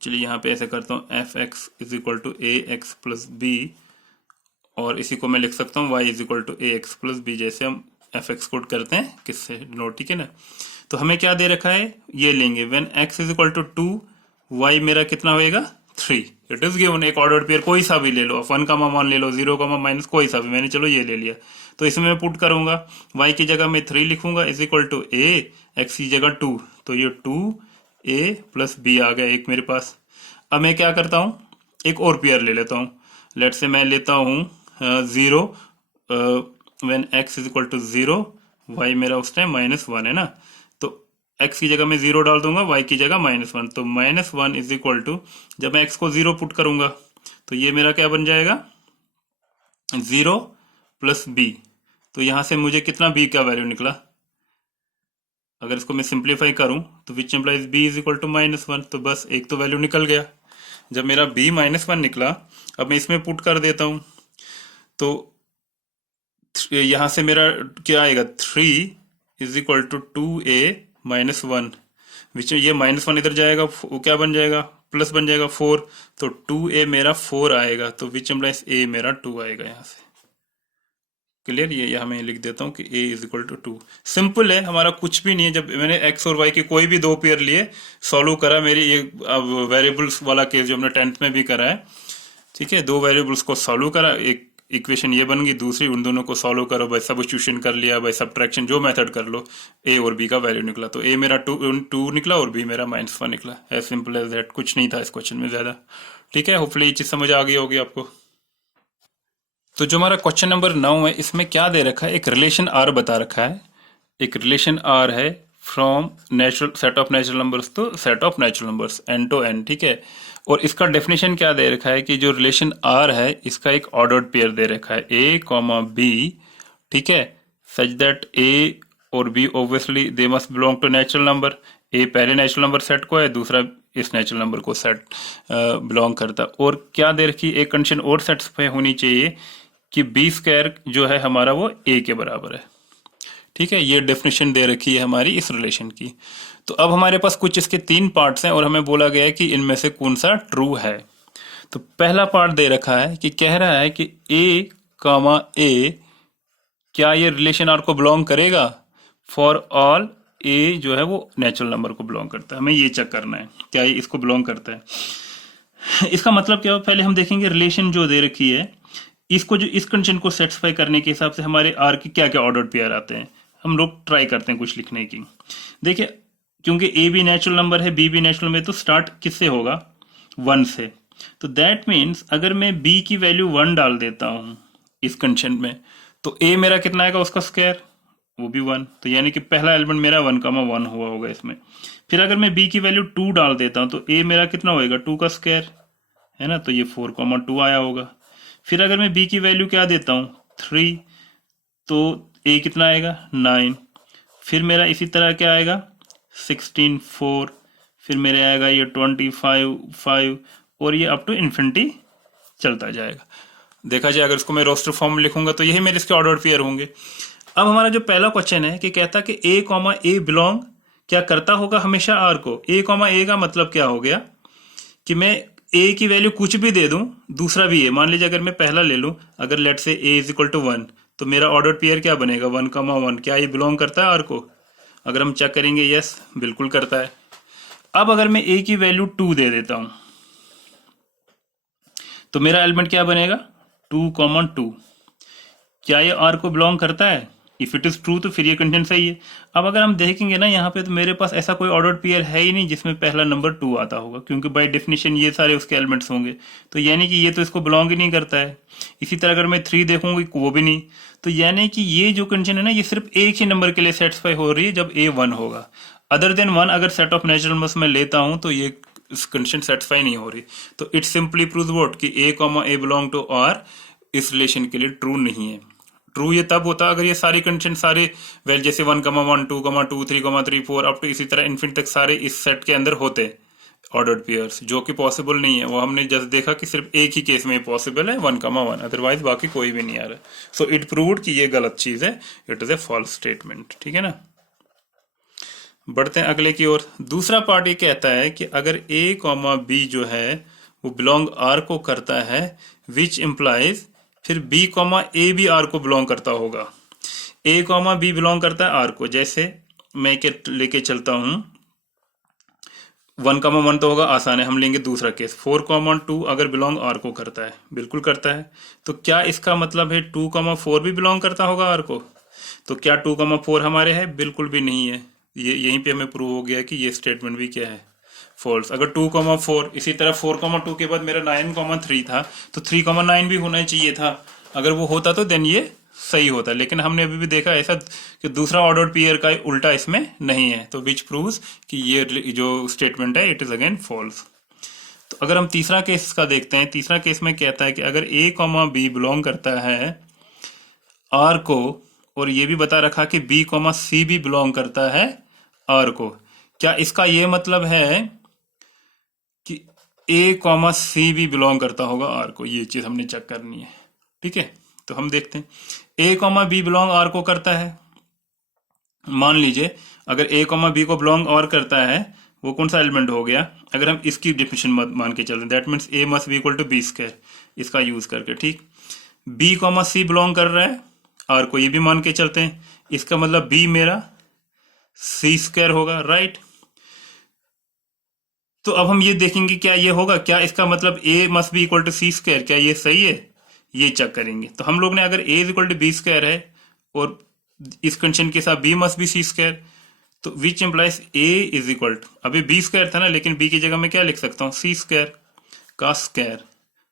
चलिए यहाँ पे ऐसे करता हूँ, f x is equal to a x plus b, और इसी को मैं लिख सकता हूँ y is equal to a x plus b, जैसे हम एफ एक्स कोड करते हैं किससे, नोट, ठीक है ना। तो हमें क्या दे रखा है, ये लेंगे when x is equal to 2, y मेरा कितना होएगा 3। इट इज गिवन, एक ऑर्डर्ड पेयर कोई सा भी ले लो, 1,1 ले लो, 0,- कोई सा भी, मैंने चलो ये ले लिया। तो इसमें मैं पुट करूंगा, y की जगह मैं 3 लिखूंगा is equal to a, x की जगह 2, तो ये 2a प्लस b आ गया एक मेरे पास। अब मैं क्या करता हूँ, एक और पेयर ले लेता हूँ, लेट से मैं लेता हूँ 0, when x is equal to 0, y मेरा उस टाइम -1 है ना, तो x की जगह मैं 0 डाल दूंगा, y की जगह -1, तो -1 इज इक्वल टू, जब मैं x को 0 पुट करूंगा तो ये मेरा क्या बन जाएगा 0 प्लस b। तो यहां से मुझे कितना b का वैल्यू निकला, अगर इसको मैं सिंप्लीफाई करूं तो which implies b is equal to -1, तो बस एक तो वैल्यू निकल गया। जब मेरा b -1 निकला, अब मैं इसमें पुट कर देता हूं, तो यहां से मेरा क्या आएगा 3 इज इक्वल टू 2a -1, विच ये -1 इधर जाएगा, वो क्या बन जाएगा, प्लस बन जाएगा 4, तो 2a मेरा 4 आएगा, तो विच एम्प्लाइज a मेरा 2 आएगा यहाँ से। क्लियर, ये यहाँ मैं लिख देता हूँ कि a is equal to 2। Simple है, हमारा कुछ भी नहीं है। जब मैंने x और y के कोई भी 2 पेयर लिए, सॉल्व करा, मेरी ये वेरिएबल्स वाला केस जो हमने 10th में भी करा है, ठीक है, 2 वेरिएबल्स को सॉल्व करा, एक इक्वेशन ये बन गई, दूसरी उन दोनों को सॉल्व करो, बाय सब्स्टिट्यूशन कर लिया, बाय सब्ट्रैक्शन, जो मेथड कर लो, a और b का वैल्यू निकला, तो a मेरा 2 निकला और b मेरा -1 निकला। एज सिंपल एज दैट, कुछ नहीं था इस क्वेश्चन में ज्यादा, ठीक है। होपफुली ये चीज समझ आ गई होगी आपको। तो जो हमारा क्वेश्चन नंबर 9 है, इसमें क्या दे रखा है, एक रिलेशन r बता रखा है, एक रिलेशन r है from natural set of natural numbers to set of natural numbers n to n, ठीक है। और इसका डेफिनेशन क्या दे रखा है कि जो रिलेशन r है, इसका एक ऑर्डर्ड पेयर दे रखा है a, b, ठीक है, सच दैट a और b obviously they must belong to natural number. a पहले नेचुरल नंबर सेट को है, दूसरा इस नेचुरल नंबर को सेट बिलोंग करता है। और क्या दे रखी, एक कंडीशन और सेटिस्फाई होनी चाहिए कि b स्क्वायर जो है हमारा वो a के बराबर है, ठीक है। ये डेफिनेशन दे रखी है हमारी इस रिलेशन की। तो अब हमारे पास कुछ इसके 3 पार्ट्स हैं और हमें बोला गया है कि इनमें से कौन सा ट्रू है। तो पहला पार्ट दे रखा है कि कह रहा है कि a, a क्या ये रिलेशन r को बिलोंग करेगा, फॉर ऑल a जो है वो नेचुरल नंबर को बिलोंग करता है। हमें ये चेक करना है क्या ये इसको बिलोंग करता है। इसका मतलब क्या हो, पहले हम देखेंगे रिलेशन जो दे रखी है, इसको जो इस कंडीशन को सेटिस्फाई करने के हिसाब से हमारे r के क्या क्या ऑर्डर्ड पेयर आते हैं। हम लोग ट्राई करते हैं कुछ लिखने की। देखिए, क्योंकि a भी नेचुरल नंबर है, b भी नेचुरल नंबर है, तो स्टार्ट किससे होगा 1 से। तो दैट मीन्स अगर मैं b की वैल्यू 1 डाल देता हूं इस कंडीशन में, तो a मेरा कितना आएगा, उसका स्क्वायर, वो भी 1, तो यानी कि पहला एलिमेंट मेरा 1,1 हुआ होगा इसमें। फिर अगर मैं b की वैल्यू 2 डाल देता हूं तो a मेरा कितना होएगा 2 का स्क्वायर, है ना, तो ये 4,2 आया होगा। फिर अगर मैं बी की वैल्यू क्या देता हूँ 3, तो ए कितना आएगा 9। फिर मेरा इसी तरह क्या आएगा 16 4, फिर मेरे आएगा ये 25 5, और ये अप टू इन्फिनिटी चलता जाएगा। देखा जाए अगर इसको मैं रोस्टर फॉर्म में लिखूंगा तो यही मेरे इसके ऑर्डर पेयर होंगे। अब हमारा जो पहला क्वेश्चन है कि कहता कि ए कॉमा ए बिलोंग क्या करता होगा हमेशा आर को। ए कॉमा ए का मतलब क्या हो गया कि मैं ए की वैल्यू कुछ भी दे दूं, दूसरा भी है, मान लीजिए अगर मैं पहला ले लूं, अगर लेट से ए इज इक्वल टू 1, तो मेरा ऑर्डर पेयर क्या बनेगा 1,1। क्या ये बिलोंग करता है आर को? अगर हम चेक करेंगे यस बिल्कुल करता है। अब अगर मैं ए की वैल्यू 2 दे देता हूं तो मेरा एलिमेंट क्या बनेगा 2,2। क्या ये आर को बिलोंग करता है? इफ इट इज ट्रू तो फिर ये कंडीशन सही है। अब अगर हम देखेंगे ना यहाँ पे, तो मेरे पास ऐसा कोई ऑर्डर पेयर है ही नहीं जिसमें पहला नंबर 2 आता होगा, क्योंकि बाय डेफिनेशन ये सारे उसके एलिमेंट्स होंगे, तो यानी कि ये तो इसको बिलोंग ही नहीं करता है। इसी तरह अगर मैं 3 देखूंगी वो भी नहीं। तो यानी कि ये जो कंडीशन है ना, ये सिर्फ एक ही नंबर के लिए सेटिस्फाई हो रही है जब ए 1 होगा। अदर देन 1 अगर सेट ऑफ नेचुरल नंबर्स में लेता हूं तो ये कंडीशन सेटिस्फाई नहीं हो रही। तो इट सिंपली प्रूव्स व्हाट कि A comma A belong to R इस रिलेशन के लिए ट्रू नहीं है। ट्रू ये तब होता अगर ये सारी कंडीशन सारे वेल जैसे 1,1 2,2 3,3 4 अप टू इसी तरह इन्फिनिट तक सारे इस सेट के अंदर होते ऑर्डर्ड पेयर्स, जो कि पॉसिबल नहीं है। वो हमने जस्ट देखा कि सिर्फ एक ही केस में पॉसिबल है 1,1, अदरवाइज बाकी कोई भी नहीं आ रहा। सो इट प्रूव्ड कि ये गलत चीज है, it is a false statement. ठीक है ना। बढ़ते हैं अगले की ओर। दूसरा पार्ट ये कहता है कि अगर ए कॉमा बी जो है वो बिलोंग आर को करता है, विच इम्प्लाइज फिर बी कॉमा ए भी आर को बिलोंग करता होगा। ए कॉमा बी बिलोंग करता है आर को। जैसे मैं लेके चलता हूं 1,1 तो होगा, आसान है, हम लेंगे दूसरा केस 4,2 अगर बिलोंग आर को करता है, बिल्कुल करता है। तो क्या इसका मतलब है 2,4 भी बिलोंग करता होगा आर को? तो क्या 2,4 हमारे है? बिल्कुल भी नहीं है। ये यहीं पे हमें प्रूव हो गया कि ये स्टेटमेंट भी क्या है फॉल्स। अगर 2,4 इसी तरह 4,2 के बाद मेरा 9,3 था, तो 3,9 भी होना चाहिए था। अगर वो होता तो देन ये सही होता, लेकिन हमने अभी भी देखा ऐसा कि दूसरा ऑर्डर पेयर का उल्टा इसमें नहीं है, तो विच प्रूव्स कि ये जो स्टेटमेंट है इट इज अगेन फॉल्स। तो अगर हम तीसरा केस का देखते हैं, तीसरा केस में कहता है कि अगर ए कॉमा बी बिलोंग करता है आर को, और ये भी बता रखा कि बी कॉमा सी भी बिलोंग करता है आर को, क्या इसका ये मतलब है कि ए कॉमा सी भी बिलोंग करता होगा आर को? ये चीज हमने चेक करनी है। ठीक है, तो हम देखते हैं ए कॉमा बी बिलोंग आर को करता है। मान लीजिए अगर ए कॉमा बी को बिलोंग आर करता है, वो कौन सा एलिमेंट हो गया? अगर हम इसकी डेफिनेशन मान के चल रहे हैं, that means a must be equal to B square, इसका यूज करके। ठीक, बी कॉमा सी बिलोंग कर रहा है आर को, ये भी मान के चलते हैं, इसका मतलब बी मेरा सी स्क्वायर होगा, राइट। तो अब हम ये देखेंगे क्या ये होगा, क्या इसका मतलब A must be equal to C square, क्या ये सही है? ये चेक करेंगे। तो हम लोग ने अगर A is equal to B square है और इस कंडीशन के साथ B must be C square, तो which implies A is equal to, अभी बी स्क्वायर था ना, लेकिन बी की जगह मैं क्या लिख सकता हूँ सी स्क्वायर का स्क्वायर।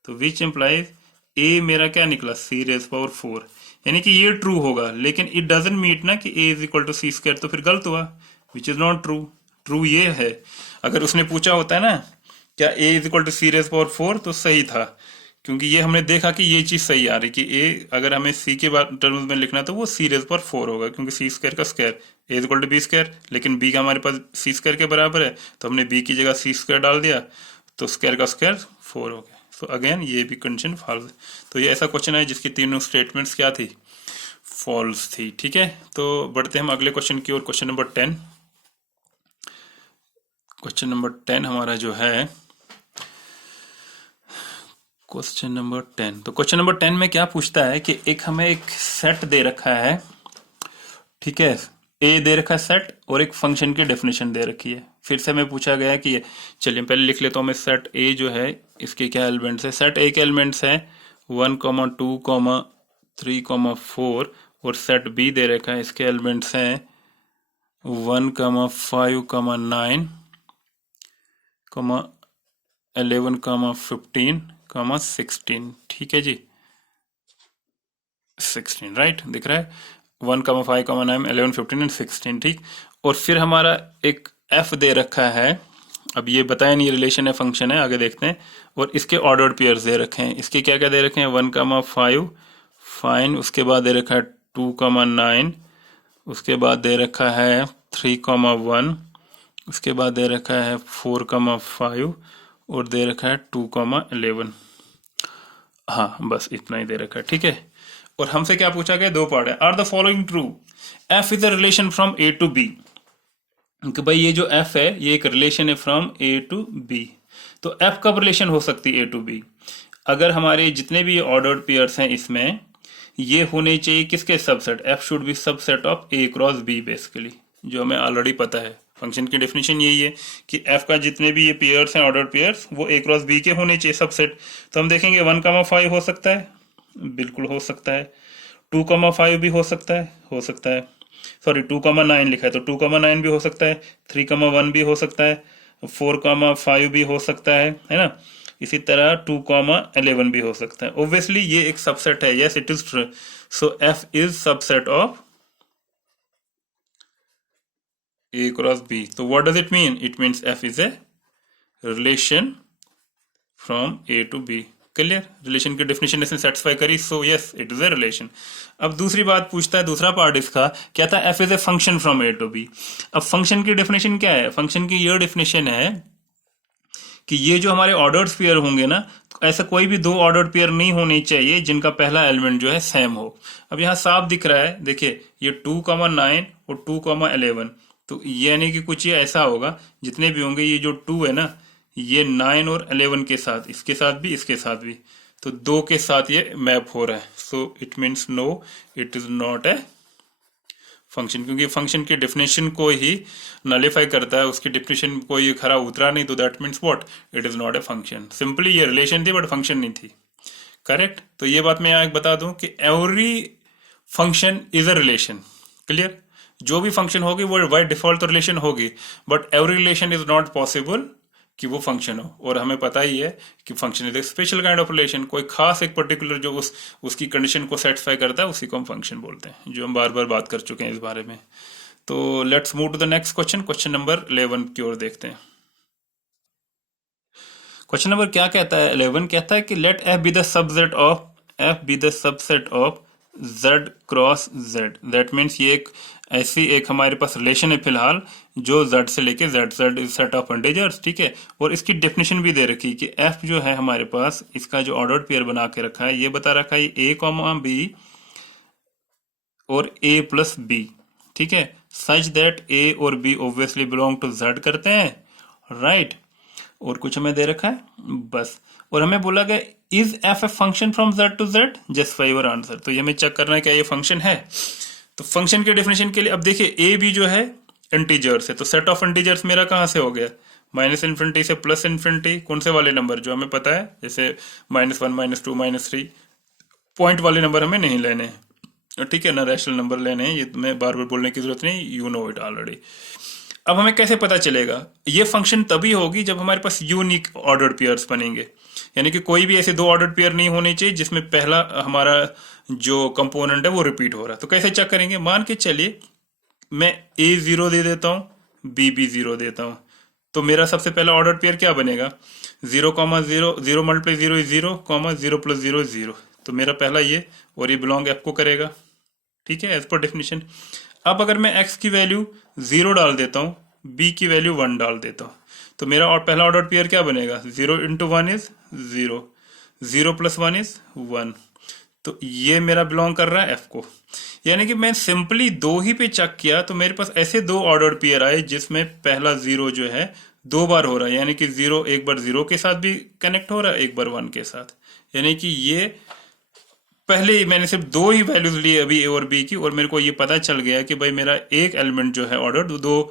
तो विच एम्प्लाइज ए मेरा क्या निकला सी रेज पावर 4, यानी कि ये ट्रू होगा, लेकिन इट डजंट मीट ना कि A is equal to C square, तो फिर गलत हुआ, which is not true. True ये है। अगर उसने पूछा होता है ना क्या A is equal to C raise power 4, तो सही था, क्योंकि ये हमने देखा कि ये चीज सही आ रही कि ए अगर हमें सी के टर्म्स में लिखना तो वो सी रेज पावर 4 होगा, क्योंकि सी स्क्वायर का square a is equal to B square, लेकिन बी का हमारे पास सी स्क्वायर के बराबर है, तो हमने बी की जगह सी स्क्वायर डाल दिया, तो स्क्वायर का स्क्वायर 4 हो गया। सो अगेन ये भी कंडीशन फॉल्स। तो ये ऐसा क्वेश्चन है जिसकी तीनों स्टेटमेंट्स क्या थी? फॉल्स थी। ठीक है, तो बढ़ते हम अगले क्वेश्चन की ओर। Question number 10। क्वेश्चन नंबर 10 हमारा जो है क्वेश्चन नंबर 10। तो क्वेश्चन नंबर 10 में क्या पूछता है कि एक हमें एक सेट दे रखा है, ठीक है, ए दे रखा है सेट, और एक फंक्शन की डेफिनेशन दे रखी है। फिर से हमें पूछा गया है कि चलिए पहले लिख लेता हूँ मैं, सेट ए जो है इसके क्या एलिमेंट्स है। सेट ए के एलिमेंट्स है 1, 2, 3, 4, और सेट बी दे रखा है, इसके एलिमेंट्स हैं 1, 5, 9, 11, 15, 16। ठीक है जी, 16 राइट, दिख रहा है 1, 5, 9, 11, 15 एंड 16। ठीक, और फिर हमारा एक एफ दे रखा है अब ये बताया नहीं रिलेशन है फंक्शन है, आगे देखते हैं। और इसके ऑर्डर्ड पेयर्स दे रखे हैं, इसके क्या क्या दे रखे हैं, 1,5 फाइन, उसके बाद दे रखा है 2,9, उसके बाद दे रखा है 3,1, उसके बाद दे रखा है 4,5 और दे रखा है 2,11। हाँ बस इतना ही दे रखा है, ठीक है। और हमसे क्या पूछा गया, दो पार्ट है। Are the following true, f is a relation from a to b, कि भाई ये जो एफ है ये एक रिलेशन है फ्रॉम ए टू बी। तो एफ कब रिलेशन हो सकती है ए टू बी, अगर हमारे जितने भी ऑर्डर्ड पेयर्स हैं इसमें ये होने चाहिए किसके subset, f should be subset of a cross b basically, जो हमें ऑलरेडी पता है। फंक्शन की डेफिनेशन यही है कि एफ का जितने भी ये पेयर्स हैं ऑर्डर्ड पेयर्स वो ए क्रॉस बी के होने चाहिए सबसेट। तो हम देखेंगे 1,5 हो सकता है, बिल्कुल हो सकता है। 2,5 भी हो सकता है, सॉरी 2,9 लिखा है तो 2,9 भी हो सकता है। 3,1 भी हो सकता है, 4,5 भी हो सकता है ना। इसी तरह 2,11 भी हो सकता है। ऑब्वियसली ये एक सबसेट है, yes it is true. So F is subset of A cross B. So what does it mean? It means F is a relation from A to B. Clear, relation की डेफिनेशन इसने सेटिस्फाई करी, so yes it is a relation. अब दूसरी बात पूछता है, दूसरा पार्ट इसका क्या था, f is a function from a to b. अब फंक्शन की डेफिनेशन क्या है, फंक्शन की ये डेफिनेशन है कि ये जो हमारे ऑर्डर्ड पेयर होंगे ना, तो ऐसा कोई भी दो ऑर्डर्ड पेयर नहीं होने चाहिए जिनका पहला एलिमेंट जो है सेम हो। अब यहाँ साफ दिख रहा है, देखिए ये 2,9 और 2,11, तो यानी कि कुछ ये ऐसा होगा जितने भी होंगे ये जो 2 है ना, ये 9 और 11 के साथ, इसके साथ भी इसके साथ भी, तो 2 के साथ ये मैप हो रहा है। So it means no it is not a function, क्योंकि फंक्शन की डेफिनेशन को ही नलिफाई करता है, उसकी डेफिनेशन को ये खरा उतरा नहीं, तो that means what, it is not a function. Simply ये रिलेशन थी बट फंक्शन नहीं थी, करेक्ट। तो ये बात मैं यहाँ बता दूं कि every function is a relation, clear. जो भी फंक्शन होगी वो बाय डिफॉल्ट तो रिलेशन होगी, but every relation is not possible कि वो फंक्शन हो। और हमें पता ही है कि function is a special kind of relation, कोई खास एक पर्टिकुलर जो उसकी कंडीशन को सेटिस्फाई करता है उसी को हम फंक्शन बोलते हैं, जो हम बार बार बात कर चुके हैं इस बारे में। तो let's move to the next question, question number 11 की ओर देखते हैं। क्वेश्चन नंबर क्या कहता है, 11 कहता है कि let f be the subset of z cross z। That means ये एक ऐसी एक हमारे पास रिलेशन है फिलहाल जो z से लेके z is set of integers, ठीक है। और इसकी डेफिनेशन भी दे रखी है कि f जो है हमारे पास इसका जो ऑर्डर्ड पेयर बना के रखा है, ये बता रखा है a, b और a प्लस b, ठीक है, सच दैट a और b obviously belong to z करते हैं, राइट। और कुछ हमें दे रखा है बस, और हमें बोला गया is f a function from z to z, justify your answer. तो ये हमें चेक करना है क्या ये फंक्शन है। तो फंक्शन के डेफिनेशन के लिए अब देखिए a b जो है इंटीजर्स है, तो सेट ऑफ इंटीजर्स मेरा कहां से हो गया, -∞ से +∞, कौन से वाले नंबर जो हमें पता है, जैसे -1 -2 -3, पॉइंट वाले नंबर हमें नहीं लेने हैं, ठीक है ना, रैशनल नंबर लेने हैं, ये तुम्हें बार बार बोलने की जरूरत नहीं, यू नो इट ऑलरेडी। अब हमें कैसे पता चलेगा, ये फंक्शन तभी होगी जब हमारे पास यूनिक ऑर्डर्ड पेयर्स बनेंगे, यानी कि कोई भी ऐसे दो ऑर्डर्ड पेयर नहीं होने चाहिए जिसमें पहला हमारा जो कंपोनेंट है वो रिपीट हो रहा है। तो कैसे चेक करेंगे, मान के चलिए मैं A0 दे देता हूँ, B0 देता हूँ, तो मेरा सबसे पहला ऑर्डर्ड पेयर क्या बनेगा, 0,0, 0 मल्टीप्लाई 0 इज 0, 0 प्लस 0 इज 0, तो मेरा पहला ये, और ये बिलोंग एफ को करेगा, ठीक है, एज पर डेफिनेशन। अब अगर मैं x की वैल्यू 0 डाल देता हूँ, b की वैल्यू 1 डाल देता हूँ, तो मेरा और पहला ऑर्डर पेयर क्या बनेगा, 0 इंटू 1 इज 0, 0 प्लस 1 इज 1, तो ये मेरा बिलोंग कर रहा है f को। यानी कि मैं सिंपली दो ही पे चेक किया तो मेरे पास ऐसे दो ऑर्डर पेयर आए जिसमें पहला 0 जो है 2 बार हो रहा है, यानी कि 0 एक बार 0 के साथ भी कनेक्ट हो रहा है, एक बार 1 के साथ, यानी कि ये पहले मैंने सिर्फ दो ही वैल्यूज ली अभी ए और बी की, और मेरे को ये पता चल गया कि भाई मेरा एक एलिमेंट जो है ऑर्डर दो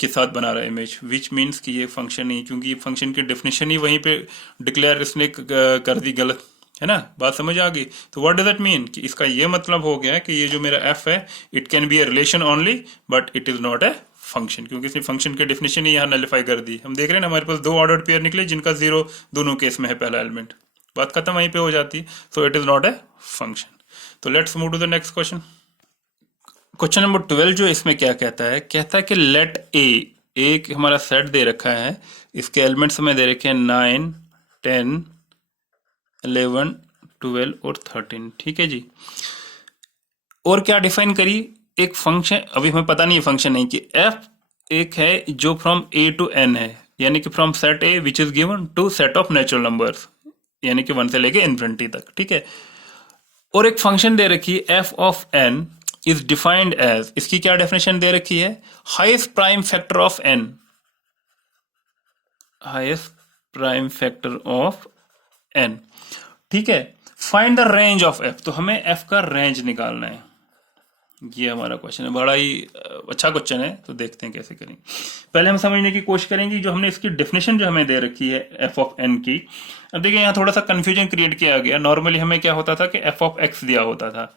के साथ बना रहा है इमेज, विच मीन्स कि ये फंक्शन नहीं, क्योंकि ये फंक्शन की डेफिनेशन ही वहीं पे डिक्लेयर इसने कर दी गलत, है ना, बात समझ आ गई। तो व्हाट डज दैट मीन, कि इसका ये मतलब हो गया कि ये जो मेरा एफ है it can be a relation only but it is not a function, क्योंकि इसने फंक्शन की डेफिनेशन ही यहाँ नलिफाई कर दी। हम देख रहे हैं ना हमारे पास दो ऑर्डर पेयर निकले जिनका 0 दोनों केस में है पहला एलिमेंट, बात खत्म वहीं पे हो जाती है, so it is not a function. तो let's move to the next question, question number 12 जो इसमें क्या कहता है कि लेट ए एक हमारा सेट दे रखा है, इसके एलिमेंट्स हमें दे रखे हैं 9, 10, 11, 12 और 13। ठीक है जी। और क्या डिफाइन करी, एक फंक्शन, अभी हमें पता नहीं है फंक्शन नहीं, कि एफ एक है जो फ्रॉम ए टू एन है, यानी कि from set a which is given to set of natural numbers, यानी कि 1 से लेके इन्फिनिटी तक। ठीक है। और एक फंक्शन दे रखी है f of n is defined as, इसकी क्या डेफिनेशन दे रखी है, highest prime factor of n, highest prime factor of n. ठीक है। Find the range of f, तो हमें एफ का रेंज निकालना है, ये हमारा क्वेश्चन है। बड़ा ही अच्छा क्वेश्चन है, तो देखते हैं कैसे करेंगे। पहले हम समझने की कोशिश करेंगे जो हमने इसकी डेफिनेशन जो हमें दे रखी है एफ ऑफ एन की। अब देखिए यहाँ थोड़ा सा कंफ्यूजन क्रिएट किया गया। नॉर्मली हमें क्या होता था कि एफ ऑफ एक्स दिया होता था,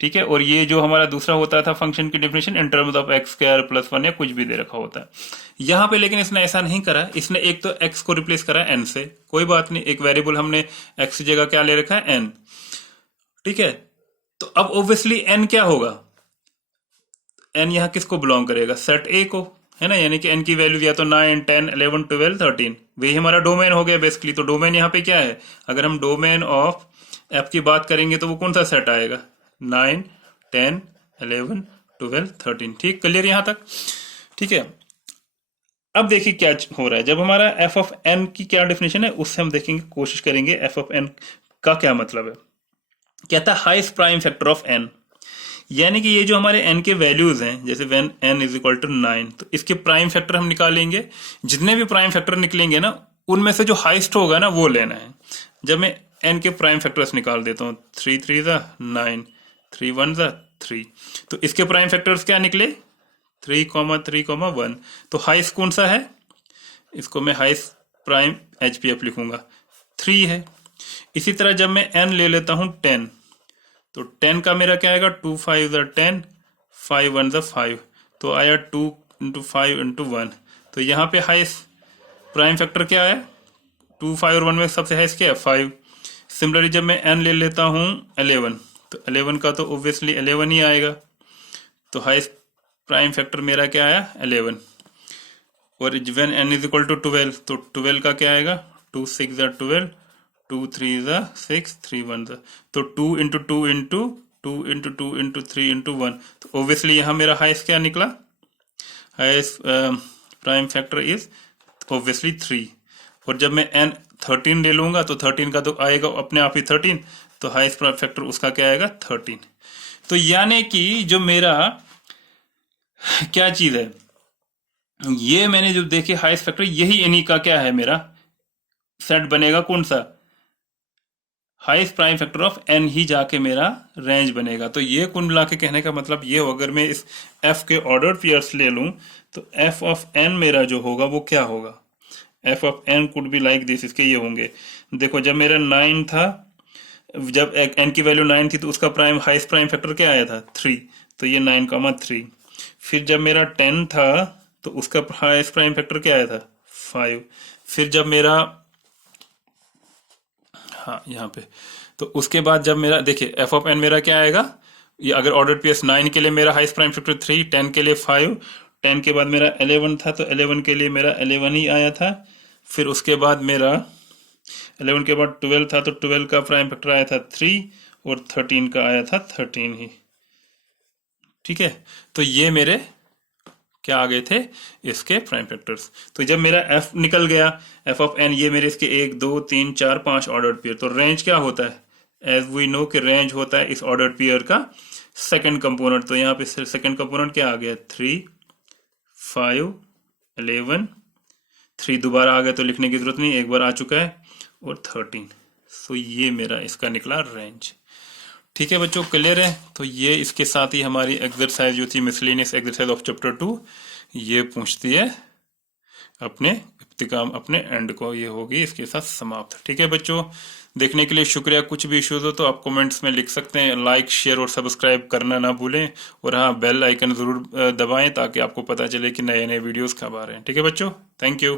ठीक है, और ये जो हमारा दूसरा होता था फंक्शन की definition in terms of x square plus 1 या कुछ भी दे रखा होता है यहाँ पे। लेकिन इसने ऐसा नहीं करा, इसने एक तो एक्स को रिप्लेस करा एन से, कोई बात नहीं, एक वेरिएबल हमने एक्स की जगह क्या ले रखा है, एन। ठीक है। तो अब ऑब्वियसली एन क्या होगा, एन यहाँ किसको बिलोंग करेगा, सेट ए को, है ना, यानी कि एन की वैल्यू या तो 9, 10, 11, 12, 13, वही हमारा डोमेन हो गया बेसिकली। तो डोमेन यहाँ पे क्या है, अगर हम डोमेन ऑफ एफ की बात करेंगे तो वो कौन सा सेट आएगा, 9, 10, 11, 12, 13। ठीक, क्लियर यहाँ तक। ठीक है। अब देखिए क्या हो रहा है, जब हमारा एफ ऑफ एन की क्या डेफिनेशन है उससे हम देखेंगे, कोशिश करेंगे एफ ऑफ एन का क्या मतलब है। कहता है highest prime factor of n, यानी कि ये जो हमारे n के वैल्यूज हैं, जैसे when n is equal to 9, तो इसके प्राइम फैक्टर हम निकालेंगे। जितने भी प्राइम फैक्टर निकलेंगे ना, उनमें से जो हाईएस्ट होगा ना वो लेना है। जब मैं n के प्राइम फैक्टर्स निकाल देता हूँ, 3 3 ज़ा 9, 3 1 ज़ा 3, तो इसके प्राइम फैक्टर्स क्या निकले, 3, 3, 1। तो हाईएस्ट कौन सा है, इसको मैं हाईएस्ट प्राइम HPF लिखूंगा, 3 है। इसी तरह जब मैं n ले लेता हूँ 10, तो 10 का मेरा क्या आएगा, 2 5 ज़ा 10, 5 1 ज़ा 5, तो आया 2 × 5 × 1। तो यहाँ पे हाईएस्ट प्राइम फैक्टर क्या है, 2, 5 और 1 में सबसे हाईएस्ट क्या है, 5। सिमिलरली जब मैं n ले लेता हूँ 11, तो 11 का तो ऑब्वियसली 11 ही आएगा, तो हाईएस्ट प्राइम फैक्टर मेरा क्या आया, 11। और when n is equal to 12, तो 12 का क्या आएगा, 2 6 ज़ा 12, 2 3 ज़ा 6, 3 1 ज़ा, तो 2 × 2 × 2 × 2 × 3 × 1, तो ऑब्वियसली यहाँ मेरा हाईएस्ट क्या निकला, highest prime factor is obviously 3। और जब मैं n 13 ले लूंगा तो 13 का तो आएगा अपने आप ही 13, तो हाईएस्ट प्राइम फैक्टर उसका क्या आएगा, 13। तो यानी कि जो मेरा क्या चीज है, ये मैंने जो देखे हाईएस्ट फैक्टर, यही इन्हीं का क्या है, मेरा सेट बनेगा कौन सा, highest prime factor of n ही जाके मेरा रेंज बनेगा। तो ये कुल मिला के कहने का मतलब ये हो, अगर मैं इस f के ऑर्डर पेयर्स ले लूं तो f ऑफ n मेरा जो होगा वो क्या होगा, f of n could be like this, इसके ये होंगे। देखो जब मेरा 9 था, जब n की वैल्यू 9 थी तो उसका प्राइम हाईएस्ट प्राइम फैक्टर क्या आया था, 3, तो ये 9, 3। फिर जब मेरा 10 था तो उसका हाईएस्ट प्राइम फैक्टर क्या आया था, 5। फिर जब मेरा, हाँ यहाँ पे, तो उसके बाद जब मेरा देखिए एफ ऑफ एन मेरा क्या आएगा, ये अगर ऑर्डर पीएस 9 के लिए मेरा हाईएस्ट प्राइम फैक्टर 3, 10 के लिए 5, 10 के बाद मेरा 11 था तो 11 के लिए मेरा 11 ही आया था। फिर उसके बाद मेरा 11 के बाद 12 था तो 12 का प्राइम फैक्टर आया था 3, और 13 का आया था 13 ही। ठीक है। तो ये मेरे क्या आ गए थे, इसके प्राइम फैक्टर्स। तो जब मेरा f निकल गया, f ऑफ n, ये मेरे इसके 1 2 3 4 5 ऑर्डर्ड पेयर। तो रेंज क्या होता है, एज वी नो कि रेंज होता है इस ऑर्डर्ड पेयर का सेकंड कंपोनेंट। तो यहाँ पे सेकंड कंपोनेंट क्या आ गया, 3 5 11, 3 दोबारा आ गया तो लिखने की जरूरत नहीं, एक बार आ चुका है, और 13। सो ये मेरा इसका निकला रेंज। ठीक है बच्चों, क्लियर है। तो ये इसके साथ ही हमारी एक्सरसाइज जो थी मिसलेनियस एक्सरसाइज ऑफ चैप्टर 2, ये पूछती है अपने इख्तिताम, अपने एंड को, ये होगी इसके साथ समाप्त। ठीक है बच्चों, देखने के लिए शुक्रिया। कुछ भी इश्यूज हो तो आप कमेंट्स में लिख सकते हैं। लाइक शेयर और सब्सक्राइब करना ना भूलें, और हाँ बेल आइकन जरूर दबाएं ताकि आपको पता चले कि नए नए वीडियोस कब आ रहे हैं। ठीक है बच्चों, थैंक यू।